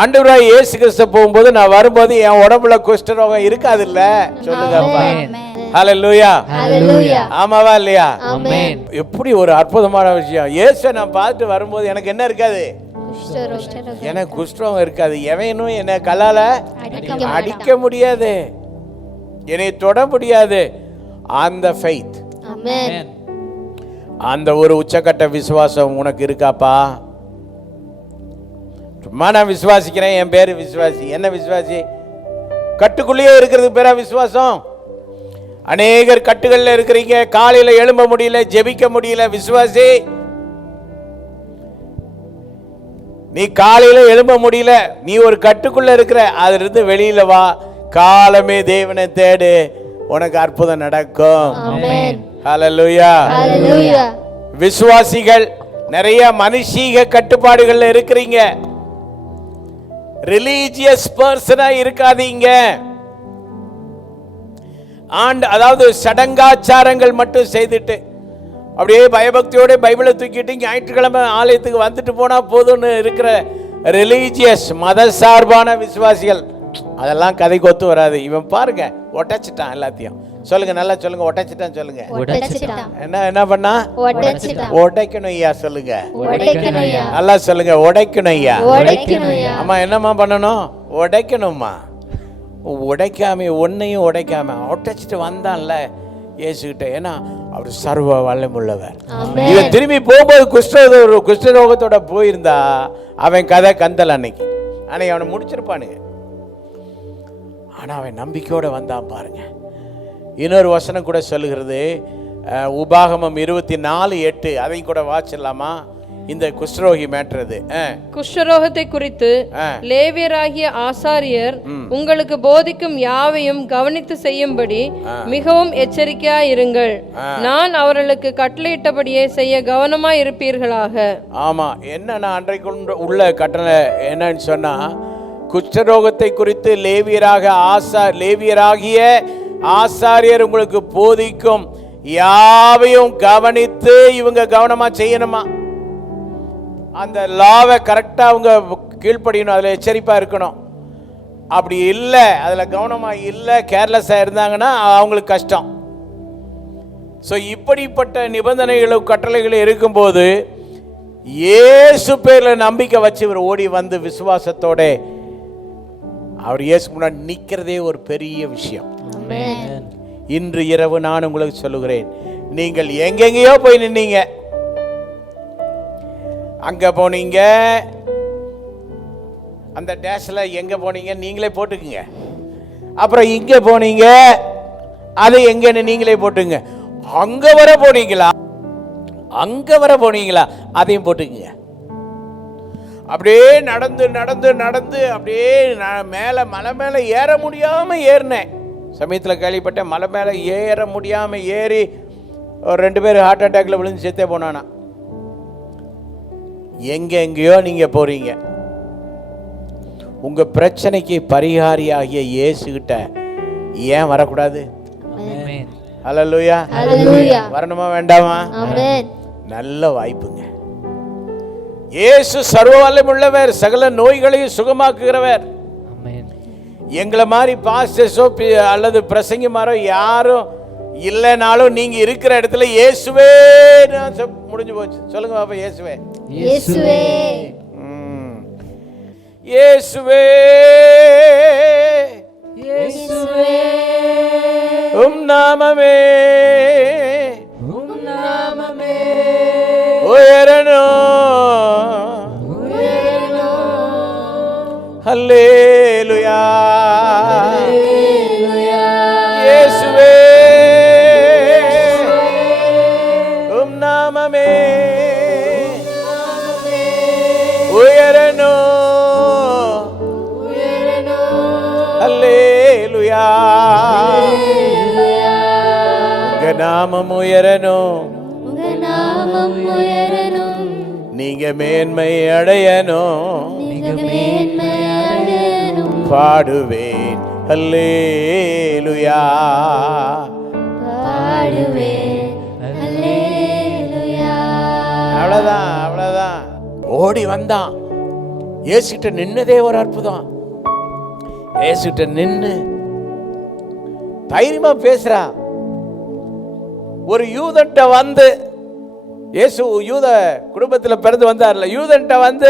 ஆண்டவராய் இயேசு கிறிஸ்து போகும்போது நான் வரும்போது என் உடம்புல குஷ்டரோகம் இருக்காது இல்ல? சொல்லுங்கப்பா. ஹல்லேலூயா. ஆமாவா இல்லையா? எப்படி ஒரு அற்புதமான விஷயம். இயேசு நான் பார்த்துட்டு வரும்போது எனக்கு என்ன இருக்காது? எனக்கு குஷ்டரோகம் இருக்காது. எவனும் என்னை கல்லால அடிக்க முடியாது, என்னை தொட முடியாது. அந்த ஃபெய்த், அந்த ஒரு உச்சக்கட்ட விசுவாசம் உனக்கு இருக்காப்பா? சும்மா நான் விசுவாசிக்கிறேன், என் பேரு விசுவாசி. என்ன விசுவாசி? கட்டுக்குள்ளேயே இருக்கிறது பேரா விசுவாசம்? அநேகர் கட்டுகள்ல இருக்கிறீங்க, காலையில எழும்ப முடியல, ஜெபிக்க முடியல. விசுவாசி, நீ காலையில எழும்ப முடியல, நீ ஒரு கட்டுக்குள்ள இருக்கிற. அதிலிருந்து வெளியில வா. காலமே தேவனை தேடு, உனக்கு அற்புதம் நடக்கும். ஆமென். ஹல்லேலூயா. ஹalleluya. விசுவாசிகள் நிறைய மனுஷீக கட்டுப்பாடுகள்ல இருக்கிறீங்க. ரிலீஜியஸ் பர்சனா இருக்காதீங்க. அதாவது சடங்காச்சாரங்கள் மட்டும் செய்துட்டு அப்படியே பயபக்தியோட பைபிளை தூக்கிட்டு ஞாயிற்றுக்கிழமை ஆலயத்துக்கு வந்துட்டு போனா போதும்னு இருக்கிற ரிலீஜியஸ் மதசார்பான விசுவாசிகள், அதெல்லாம் கதைக்கு ஒத்து வராது. இவன் பாருங்க ஒட்டச்சிட்டான் எல்லாத்தையும். சொல்லுங்க, நல்லா சொல்லுங்க, ஒட்டச்சிட்டான் சொல்லுங்க. உடைச்சிட்டான். என்ன பண்ணா? உடைச்சிட்டான். உடைக்கணும் ஐயா சொல்லுங்க. உடைக்கணும் ஐயா. நல்லா சொல்லுங்க, உடைக்கணும் ஐயா. உடைக்கணும் ஐயா. அம்மா என்னம்மா பண்ணணும்? உடைக்கணும்மா. உடைக்காம ஒன்னையும் உடைக்காம உடைச்சிட்டு வந்தான்ல இயேசுகிட்ட. ஏன்னா அவர் சர்வ வல்லமுள்ளவர். ஆமென். இவன் திரும்பி போகும்போது குஷ்டரோகத்தோட போயிருந்தா அவன் கதை கந்தல் அன்னைக்கு அவனை முடிச்சிருப்பானுங்க. ஆனா அவன் நம்பிக்கையோட வந்தான் பாருங்க. இன்னொரு வசனம் கூட சொல்லுகிறது, உபாகமம் 24:8, அதையும் கூட வாசிடலாமா? இந்த குஷ்டரோகி மேட்றது. குஷ்டரோகத்தை குறித்து லேவியராகிய ஆசாரியர் உங்களுக்கு போதிக்கும் யாவையும் கவனித்து செய்யும்படி மிகவும் எச்சரிக்கையாய் இருங்கள். நான் அவர்களுக்கு கட்டளையிட்டபடியே செய்ய கவனமாய் இருப்பீர்களாக. ஆமா, என்ன அன்றைக்கு உள்ள கட்டளை என்னன்னு சொன்னா, குஷ்டரோகத்தை குறித்து லேவியராகிய ஆசாரியர் உங்களுக்கு போதிக்கும் யாவையும் கவனித்து இவங்க கவனமா செய்யணுமா. அந்த லாவை கரெக்டா அவங்க கீழ்ப்படியணும், அதுல எச்சரிப்பா இருக்கணும். அப்படி இல்லை, அதுல கவனமா இல்லை, கேர்லெஸ்ஸா இருந்தாங்கன்னா அவங்களுக்கு கஷ்டம். ஸோ இப்படிப்பட்ட நிபந்தனைகளும் கட்டளைகளும் இருக்கும்போது இயேசு பேர்ல நம்பிக்கை வச்சு இவர் ஓடி வந்து விசுவாசத்தோட அவர் இயேசு முன்னாடி நிற்கிறதே ஒரு பெரிய விஷயம். இன்று இரவு நான் உங்களுக்கு சொல்லுகிறேன், நீங்கள் எங்கெங்கேயோ போய் நின்னீங்க. அங்க போனீங்க, அந்த டேஷ்ல எங்க போனீங்க நீங்களே போட்டுக்குங்க. அப்புறம் இங்க போனீங்க, அது எங்கன்னு நீங்களே போட்டுங்க. அங்க வர போனீங்களா அதையும் போட்டுக்குங்க. அப்படியே நடந்து நடந்து நடந்து அப்படியே மலை மேல ஏற முடியாம ஏறினேன். சமயத்தில் கேள்விப்பட்டேன், மலை மேல ஏற முடியாம ஏறி ஒரு 2 பேர் ஹார்ட் அட்டாக்ல விழுந்து செத்தே போனானா. எங்கெங்கயோ நீங்க போறீங்க. உங்க பிரச்சனைக்கு பரிகாரியாகிய இயேசுகிட்ட ஏன் வரக்கூடாது? ஹல்லேலூயா. வரணுமா வேண்டாமா? நல்ல வாய்ப்புங்க. இயேசு சர்வ வல்லமையுள்ளவர், சகல நோய்களையும் சுகமாக்குகிறவர். எங்களை மாதிரி பாஸ்டர்ஸோ அல்லது பிரசங்கிமாரோ யாரும் இல்லைனாலும் நீங்க இருக்கிற இடத்துல இயேசுவே முடிஞ்சு போச்சு. சொல்லுங்க பாப்பா, இயேசுவே இயேசுவே இயேசுவே இயேசுவே நாமமே உயரணும். ஹல்லேலூயா. இயேசுவே நாமமே உயரணும். ஹல்லேலூயா. உங்க நாமம் உயரணும், நீங்க மேன்மை அடையணும். பாடுவேன் ஹல்லேலூயா. அவ்வளவுதான். ஓடி வந்தான். இயேசுகிட்ட நின்னதே ஒரு அற்புதம். இயேசுகிட்ட நின்னு தைரியமா பேசுறா. ஒரு யூதன்ட்ட வந்து, இயேசு யூத குடும்பத்தில் பிறந்து வந்தார்ல, யூதன்ட்ட வந்து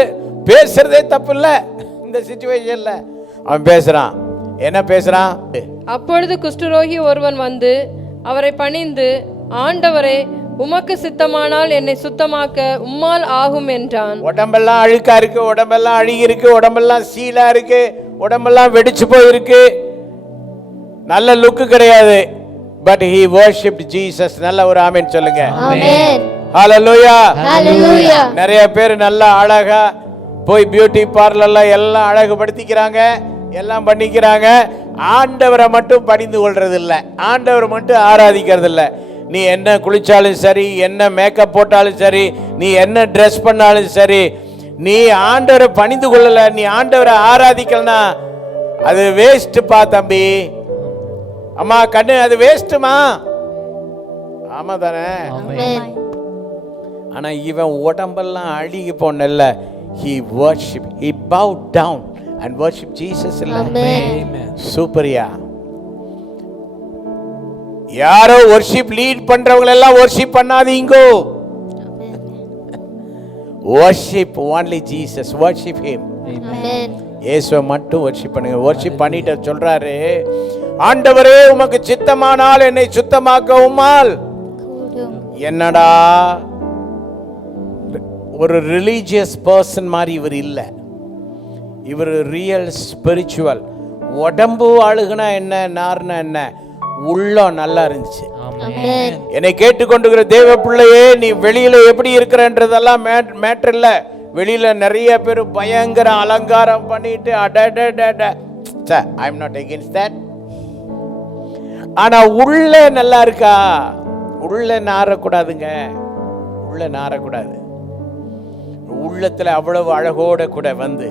பேசுறதே தப்பு இல்ல. இந்த சிச்சுவேஷன்ல அவன் பேசுறான். என்ன பேசுறான்? அப்பொழுது குஷ்டரோகி ஒருவன் வந்து அவரை பணிந்து, ஆண்டவரே, உமக்கு சித்தமானால் என்னை சுத்தமாக்க உம்மால் ஆகும் என்றான். உடம்பெல்லாம் அழுக்கா இருக்கு, உடம்பெல்லாம் அழுகி இருக்கு, உடம்பெல்லாம் சீலா இருக்கு, உடம்பெல்லாம் வெடிச்சு போயிருக்கு, நல்ல லுக்கு கிடையாது. But he worshipped Jesus. நல்ல ஒரு ஆமென் சொல்லுங்க. ஆமென். ஹல்லேலூயா. ஹல்லேலூயா. நிறைய பேர் நல்லா அழகா போய் பியூட்டி பார்லர்ல எல்லாம் அழகுபடுத்திக்கிறாங்க, எல்லாம் பண்ணிக்கிறாங்க. ஆண்டவரை மட்டும் பணிந்து கொள்றது இல்ல, ஆண்டவரை மட்டும் ஆராதிக்கிறது இல்ல. நீ என்ன குளிச்சாலும் சரி, என்ன மேக்கப் போட்டாலும் சரி, நீ என்ன ட்ரெஸ் பண்ணாலும் சரி, நீ ஆண்டவரை பணிந்து கொள்ளல, நீ ஆண்டவரை ஆராதிக்கலனா அது வேஸ்ட்பா தம்பி. அம்மா கண்ணு, அது வேஸ்ட்டுமா? ஆமா தானே? ஆனா இவன் உடம்பெல்லாம் அழுகி போனல்ல, he worship, he bowed down and worship Jesus. சூப்பரியா. யாரோ worship லீட் பண்றவங்க எல்லாம் worship பண்ணாதீங்கோ. worship only Jesus, worship him. இயேசுவை மட்டும் worship பண்ணுங்க. worship பண்ணிட்டு சொல்றாரு, ஆண்டவரே உமக்கு சித்தமானால் என்னை சுத்தமாக்க உம்மால். என்னடா ஒரு ரிலீஜியஸ் பர்சன் மாதிரி இவர் இல்லை, இவர் ரியல் ஸ்பிரிச்சுவல். உடம்பு அழுகுனா என்ன, நார்னா என்ன, உள்ளம் நல்லா இருந்துச்சு. என்னை கேட்டுக்கொண்டிருக்கிற தேவ பிள்ளையே, நீ வெளியில எப்படி இருக்கிறன்றதெல்லாம் மேட்டர் இல்ல. வெளியில நிறைய பேர் பயங்கர அலங்காரம் பண்ணிட்டு I am not against that. ஆனா உள்ள நல்லா இருக்கா? உள்ள நாரக்கூடாதுங்க, உள்ள நாரக்கூடாது. உள்ளத்துல அவ்வளவு அழகோட கூட வந்து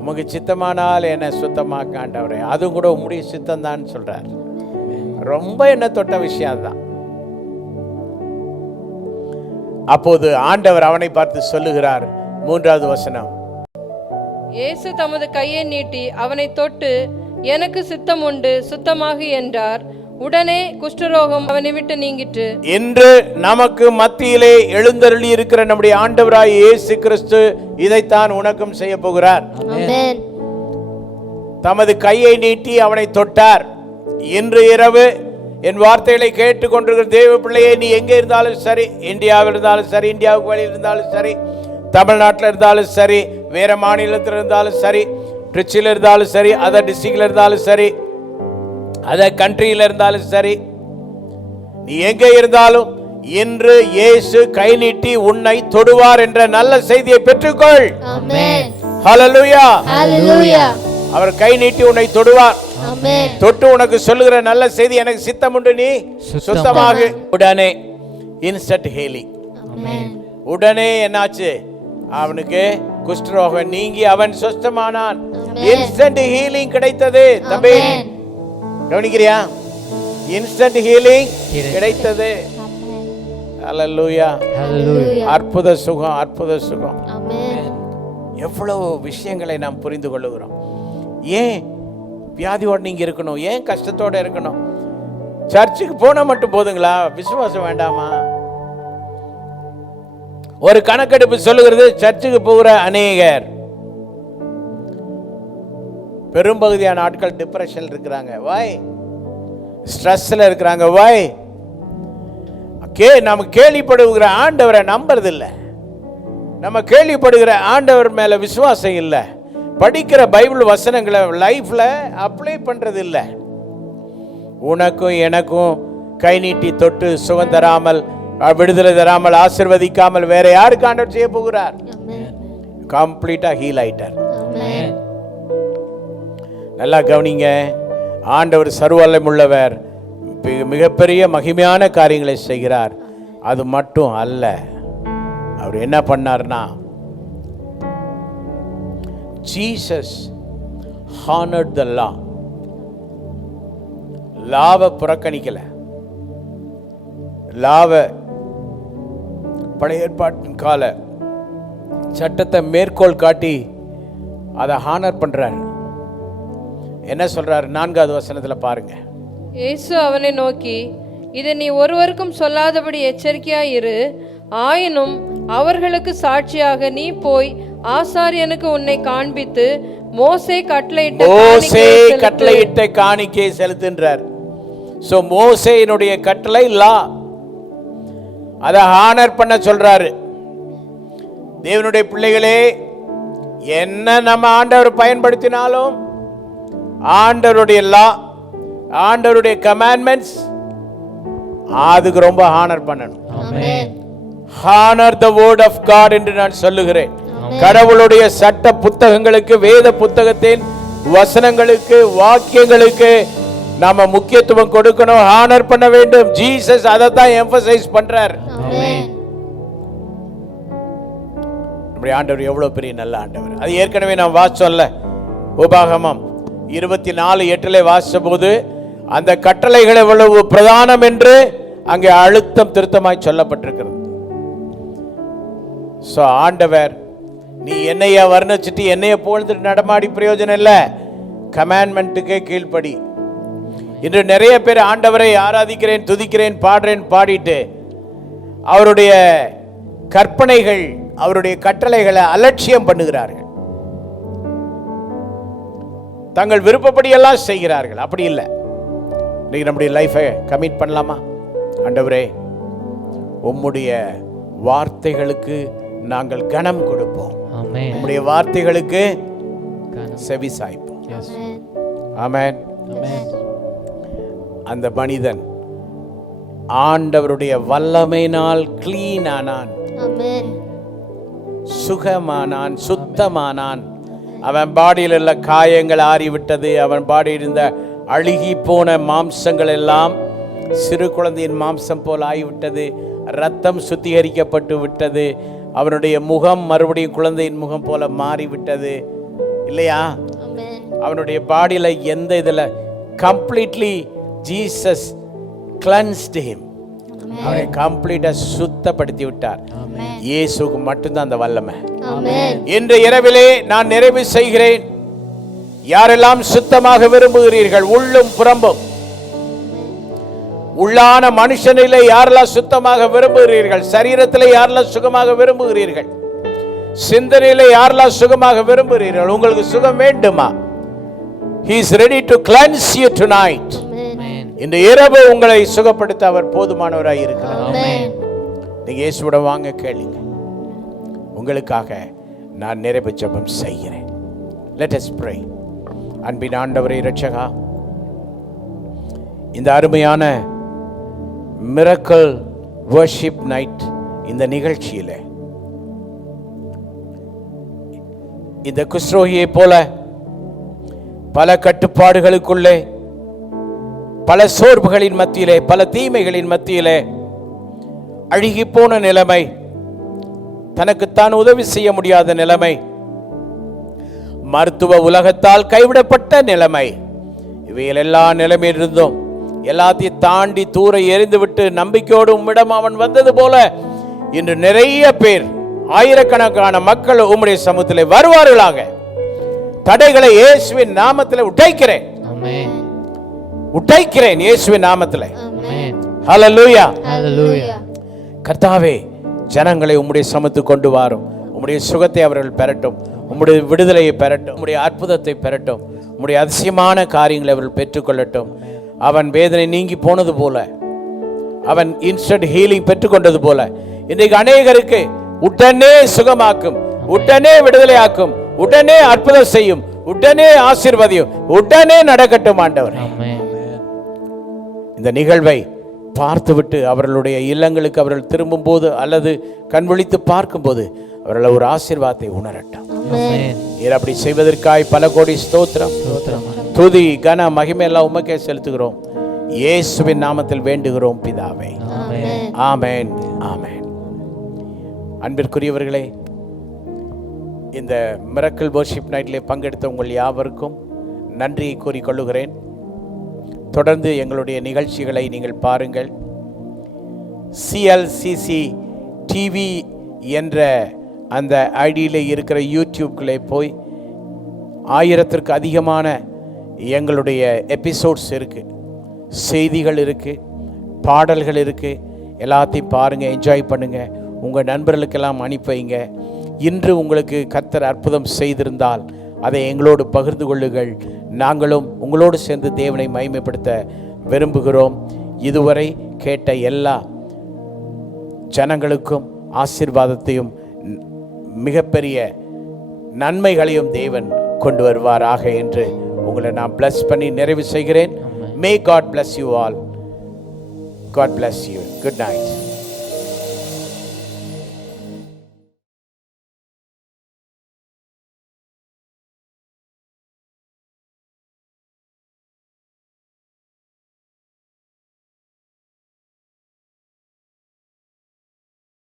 உமக்கு சித்தமானால் என்ன சுத்தமாக்க ஆண்டவரே, அதுவும் கூட உம்முடைய சித்தம் தான் சொல்றார். ரொம்ப என்ன தொட்ட விஷயம் தான். அப்போது ஆண்டவர் அவனை பார்த்து சொல்லுகிறார், 3வது வசனம், இயேசு தமது கையை நீட்டி அவனை தொட்டு, எனக்கு சித்தம் உண்டு, சுத்தமாகு என்றார். உடனே குஷ்டரோகம் அவனை விட்டு நீங்கிற்று. இன்று நமக்கு மத்தியிலே எழுந்தருளி இருக்கிற நம்முடைய ஆண்டவராய் இயேசு கிறிஸ்து இதைத்தான் உனக்கும் செய்ய போகிறார். தமது கையை நீட்டி அவனை தொட்டார். இன்று இரவு என் வார்த்தைகளை கேட்டுக்கொண்டிருக்கிற தேவ பிள்ளையே, நீ எங்க இருந்தாலும் சரி, இந்தியாவில் இருந்தாலும் சரி, இந்தியாவுக்கு வெளியில் இருந்தாலும் சரி, தமிழ்நாட்டில் இருந்தாலும் சரி, வேற மாநிலத்தில் இருந்தாலும் சரி, திருச்சியில் இருந்தாலும் சரி, அதர் டிஸ்ட்ரிக்ட்ல இருந்தாலும் சரி, அதர் கண்ட்ரியில் இருந்தாலும் சரி, நீ எங்க இருந்தாலும் இன்று இயேசு கை நீட்டி உன்னை தொடுவார் என்ற நல்ல செய்தியை பெற்றுக்கொள். ஹல்லேலூயா, ஹல்லேலூயா. அவர் கை நீட்டி உன்னை தொடுவார். தொட்டு உனக்கு சொல்லுகிற நல்ல செய்தி, எனக்கு சித்தம் உண்டு, நீ சுத்தமாக. உடனே இன்ஸ்டன்ட் ஹீலிங். உடனே என்னாச்சு? அவனுக்கு குஷ்டரோகம் நீங்கி அவன் சுத்தமானான். இன்ஸ்டன்ட் ஹீலிங் கிடைத்தது. தம்பி கவனிக்கிறியா? இன்ஸ்டன்ட் ஹீலிங் கிடைத்தது. ஹல்லேலூயா, அற்புத சுகம், அற்புத சுகம். எவ்வளவு விஷயங்களை நாம் புரிந்து கொள்ளுகிறோம். ஏன் வியாதியோட நீங்க இருக்கணும்? ஏன் கஷ்டத்தோட இருக்கணும்? சர்ச்சுக்கு போனா மட்டும் போதுங்களா? விசுவாசம் வேண்டாமா? ஒரு கணக்கெடுப்பு சொல்லுகிறது, சர்ச்சுக்கு போகிற அநேகர் பெரும்பகுதியான ஆட்கள் டிப்ரெஷன் இருக்கிறாங்க. வாய் ஸ்ட்ரெஸ்ல இருக்கிறாங்க. வாய் நம்ம கேள்விப்படுகிற ஆண்டவரை நம்புறது இல்லை, நம்ம கேள்விப்படுகிற ஆண்டவர் மேல விசுவாசம் இல்லை, படிக்கிற பைபிள் வசனங்களை லைஃப்ல அப்ளை பண்றது இல்லை. உனக்கும் எனக்கும் கை நீட்டி தொட்டு சுகம் தராமல், விடுதலை தராமல், ஆசீர்வதிக்காமல் வேற யாருக்கு ஆண்டவர் செய்ய போகிறார்? கம்ப்ளீட்டா ஹீல் ஆயிட்டார். நல்லா கவனிங்க, ஆண்டவர் சர்வவல்லமை உள்ளவர், மிகப்பெரிய மகிமையான காரியங்களை செய்கிறார். அது மட்டும் அல்ல, அவர் என்ன பண்ணார்னா, Jesus honored the law. லாவை புறக்கணிக்கல. லாவை, பழைய ஏற்பாட்டின் கால சட்டத்தை மேற்கோள் காட்டி அதை ஹானர் பண்றார். என்ன சொல்றாரு? 4வது வசனத்துல பாருங்க. இயேசு அவனை நோக்கி, இதை நீ ஒருவருக்கும் சொல்லாதபடி எச்சரிக்கையாயிரு. ஆயினும் அவர்களுக்கு சாட்சியாக நீ போய் ஆசாரியனுக்கு உன்னை காண்பித்து மோசே கட்டளையிட்ட காணிக்கை செலுத்துன்றார். சோ மோசேயினுடைய கட்டளை லா, அதை ஹானர் பண்ண சொல்றாரு. தேவனுடைய பிள்ளைகளே, என்ன நம்ம ஆண்டவர் பயன்படுத்தினாலும் ஆண்டவருடைய லா, ஆண்டவருடைய கமாண்ட்மெண்ட்ஸ், அதுக்கு ரொம்ப ஹானர் பண்ணணும். Honour the word of God என்று நான் சொல்லுகிறேன். கடவுளுடைய சட்ட புத்தகங்களுக்கு, வேத புத்தகத்தின் வசனங்களுக்கு, வாக்கியங்களுக்கு நாம முக்கியத்துவம் கொடுக்கணும், ஹானர் பண்ண வேண்டும். ஜீசஸ் அதை தான் எம்பசைஸ் பண்றார். நம்முடைய ஆண்டவர் எவ்வளவு பெரிய நல்ல ஆண்டவர். அது ஏற்கனவே நாம் வாசிச்சோம்ல, உபாகமம் 24:8 வாசிச்ச போது அந்த கட்டளைகள் எவ்வளவு பிரதானம் என்று அங்கே அழுத்தம் திருத்தமாய் சொல்லப்பட்டிருக்கிறது. சோ ஆண்டவர், நீ என்னைய வர்ணிச்சுட்டு என்னைய போழ்ந்துட்டு நடமாடி பிரயோஜனம் இல்லை, கமாண்ட்மெண்ட்டுக்கே கீழ்ப்படி. இன்று நிறைய பேர் ஆண்டவரை ஆராதிக்கிறேன், துதிக்கிறேன், பாடுறேன் பாடிட்டு அவருடைய கற்பனைகள், அவருடைய கட்டளைகளை அலட்சியம் பண்ணுகிறார்கள், தங்கள் விருப்பப்படி எல்லாம் செய்கிறார்கள். அப்படி இல்லை. இன்னைக்கு நம்முடைய லைஃபை கமிட் பண்ணலாமா? ஆண்டவரே, உம்முடைய வார்த்தைகளுக்கு நாங்கள் கனம் கொடுப்போம், உம்முடைய வார்த்தைகளுக்கு செவி சாய்ப்போம். ஆமென். அந்த மனிதன் ஆண்டவருடைய வல்லமையினால் கிளீன் ஆனான், சுகமானான், சுத்தமானான். அவன் பாடியில் உள்ள காயங்கள் ஆறிவிட்டது. அவன் பாடியில் இருந்த அழுகி போன மாம்சங்கள் எல்லாம் சிறு குழந்தையின் மாம்சம் போல் ஆகிவிட்டது. ரத்தம் சுத்திகரிக்கப்பட்டு விட்டது. அவனுடைய முகம் மறுபடியும் குழந்தையின் முகம் போல மாறிவிட்டது. இல்லையா? அவனுடைய பாடியில் எந்த இதில் கம்ப்ளீட்லி ஜீசஸ் கிளன்ஸ்ட் ஹிம். அவரை கம்ப்ளீட்டா சுத்தப்படுத்தி விட்டார். இயேசுக்கு மட்டும்தான் அந்த வல்லமை. இன்று இரவிலே நான் நிறைவு செய்கிறேன். யாரெல்லாம் சுத்தமாக விரும்புகிறீர்கள், உள்ளும் புறம்பும், உள்ளான மனுஷனிலே யாரெல்லாம் சுத்தமாக விரும்புகிறீர்கள், சரீரத்திலே யாரெல்லாம் சுகமாக விரும்புகிறீர்கள், சிந்தனையிலே யாரெல்லாம் சுகமாக விரும்புகிறீர்கள், உங்களுக்கு சுகம் வேண்டுமா? He is ready to cleanse you tonight. இந்த இரவு உங்களை சுகப்படுத்த அவர் போதுமானவராய் இருக்கிறார். நீங்க இயேசுவோட வாங்க, கேளுங்க. உங்களுக்காக நான் நிறைவு ஜெபம் செய்கிறேன். Let us pray. அன்பின் ஆண்டவரே, இரட்சகா, இந்த அருமையான மிரக்கிள் வர்ஷிப் நைட் இந்த நிகழ்ச்சியில இந்த குஸ்ரோகியை போல பல கட்டுப்பாடுகளுக்குள்ளே, பல சோர்வுகளின் மத்தியிலே, பல தீமைகளின் மத்தியிலே அழுகி போன நிலைமை, தனக்குத்தான் உதவி செய்ய முடியாத நிலைமை, மருத்துவ உலகத்தால் கைவிடப்பட்ட நிலைமை, இவையில் எல்லா நிலைமையிலிருந்தும் எல்லாத்தையும் தாண்டி தூர எறிந்து விட்டு நம்பிக்கையோடு உம்மிடம் அவன் வந்தது போல இன்று நிறைய பேர், ஆயிரக்கணக்கான மக்கள் உம்முடைய சமூகத்திலே வருவார்களாக. தடைகளை இயேசுவின் நாமத்தில் உடைக்கிறேன், உடைக்கிறேன் இயேசுவின் நாமத்தில். ஹல்லேலூயா, ஹல்லேலூயா. கர்த்தாவே, ஜனங்களை உம்முடைய சமூகத்துக்கு கொண்டு வாரும். உம்முடைய சுகத்தை அவர்கள் பெறட்டும், உம்முடைய விடுதலையை பெறட்டும், உம்முடைய அற்புதத்தை பெறட்டும், உம்முடைய அதிசயமான காரியங்களை அவர்கள் பெற்றுக்கொள்ளட்டும். அவன் வேதனை நீங்கி போனது போல, அவன் இன்ஸ்டன்ட் ஹீலிங் பெற்றுக்கொண்டது போல இன்றைக்கு அநேகருக்கு உடனே சுகமாக்கும், உடனே விடுதலையாக்கும், உடனே அற்புதம் செய்யும், உடனே ஆசீர்வதியும், உடனே நடக்கட்டும் ஆண்டவரே. இந்த நிகழ்வை பார்த்துவிட்டு அவர்களுடைய இல்லங்களுக்கு அவர்கள் திரும்பும் போது அல்லது கண்விழித்து பார்க்கும் போது அவர்கள் ஒரு ஆசீர்வாதத்தை உணரட்டும். அப்படி செய்வதற்காய் பல கோடி ஸ்தோத்திரம், துதி, கன, மகிமை எல்லாம் உமக்கே செலுத்துகிறோம். இயேசுவின் நாமத்தில் வேண்டுகிறோம் பிதாவே. ஆமென், ஆமென். அன்பிற்குரியவர்களே, இந்த மிரக்கிள் வர்ஷிப் நைட்டிலே பங்கெடுத்த உங்கள் யாவருக்கும் நன்றியை கூறிக்கொள்ளுகிறேன். தொடர்ந்து எங்களுடைய நிகழ்ச்சிகளை நீங்கள் பாருங்கள். CLCC டிவி என்ற அந்த ஐடியில் இருக்கிற யூடியூப்குள்ளே போய் 1000ற்கு அதிகமான எங்களுடைய எபிசோட்ஸ் இருக்குது, செய்திகள் இருக்குது, பாடல்கள் இருக்குது. எல்லாத்தையும் பாருங்கள், என்ஜாய் பண்ணுங்கள், உங்கள் நண்பர்களுக்கெல்லாம் அனுப்பி வைங்க. இன்று உங்களுக்கு கர்த்தர் அற்புதம் செய்திருந்தால் அதை எங்களோடு பகிர்ந்து கொள்ளுங்கள். நாங்களும் உங்களோடு சேர்ந்து தேவனை மகிமைப்படுத்த விரும்புகிறோம். இதுவரை கேட்ட எல்லா ஜனங்களுக்கும் ஆசீர்வாதத்தையும் மிகப்பெரிய நன்மைகளையும் தேவன் கொண்டு வருவாராக என்று உங்களை நான் bless பண்ணி நிறைவு செய்கிறேன். May God bless you all. God bless you. Good night.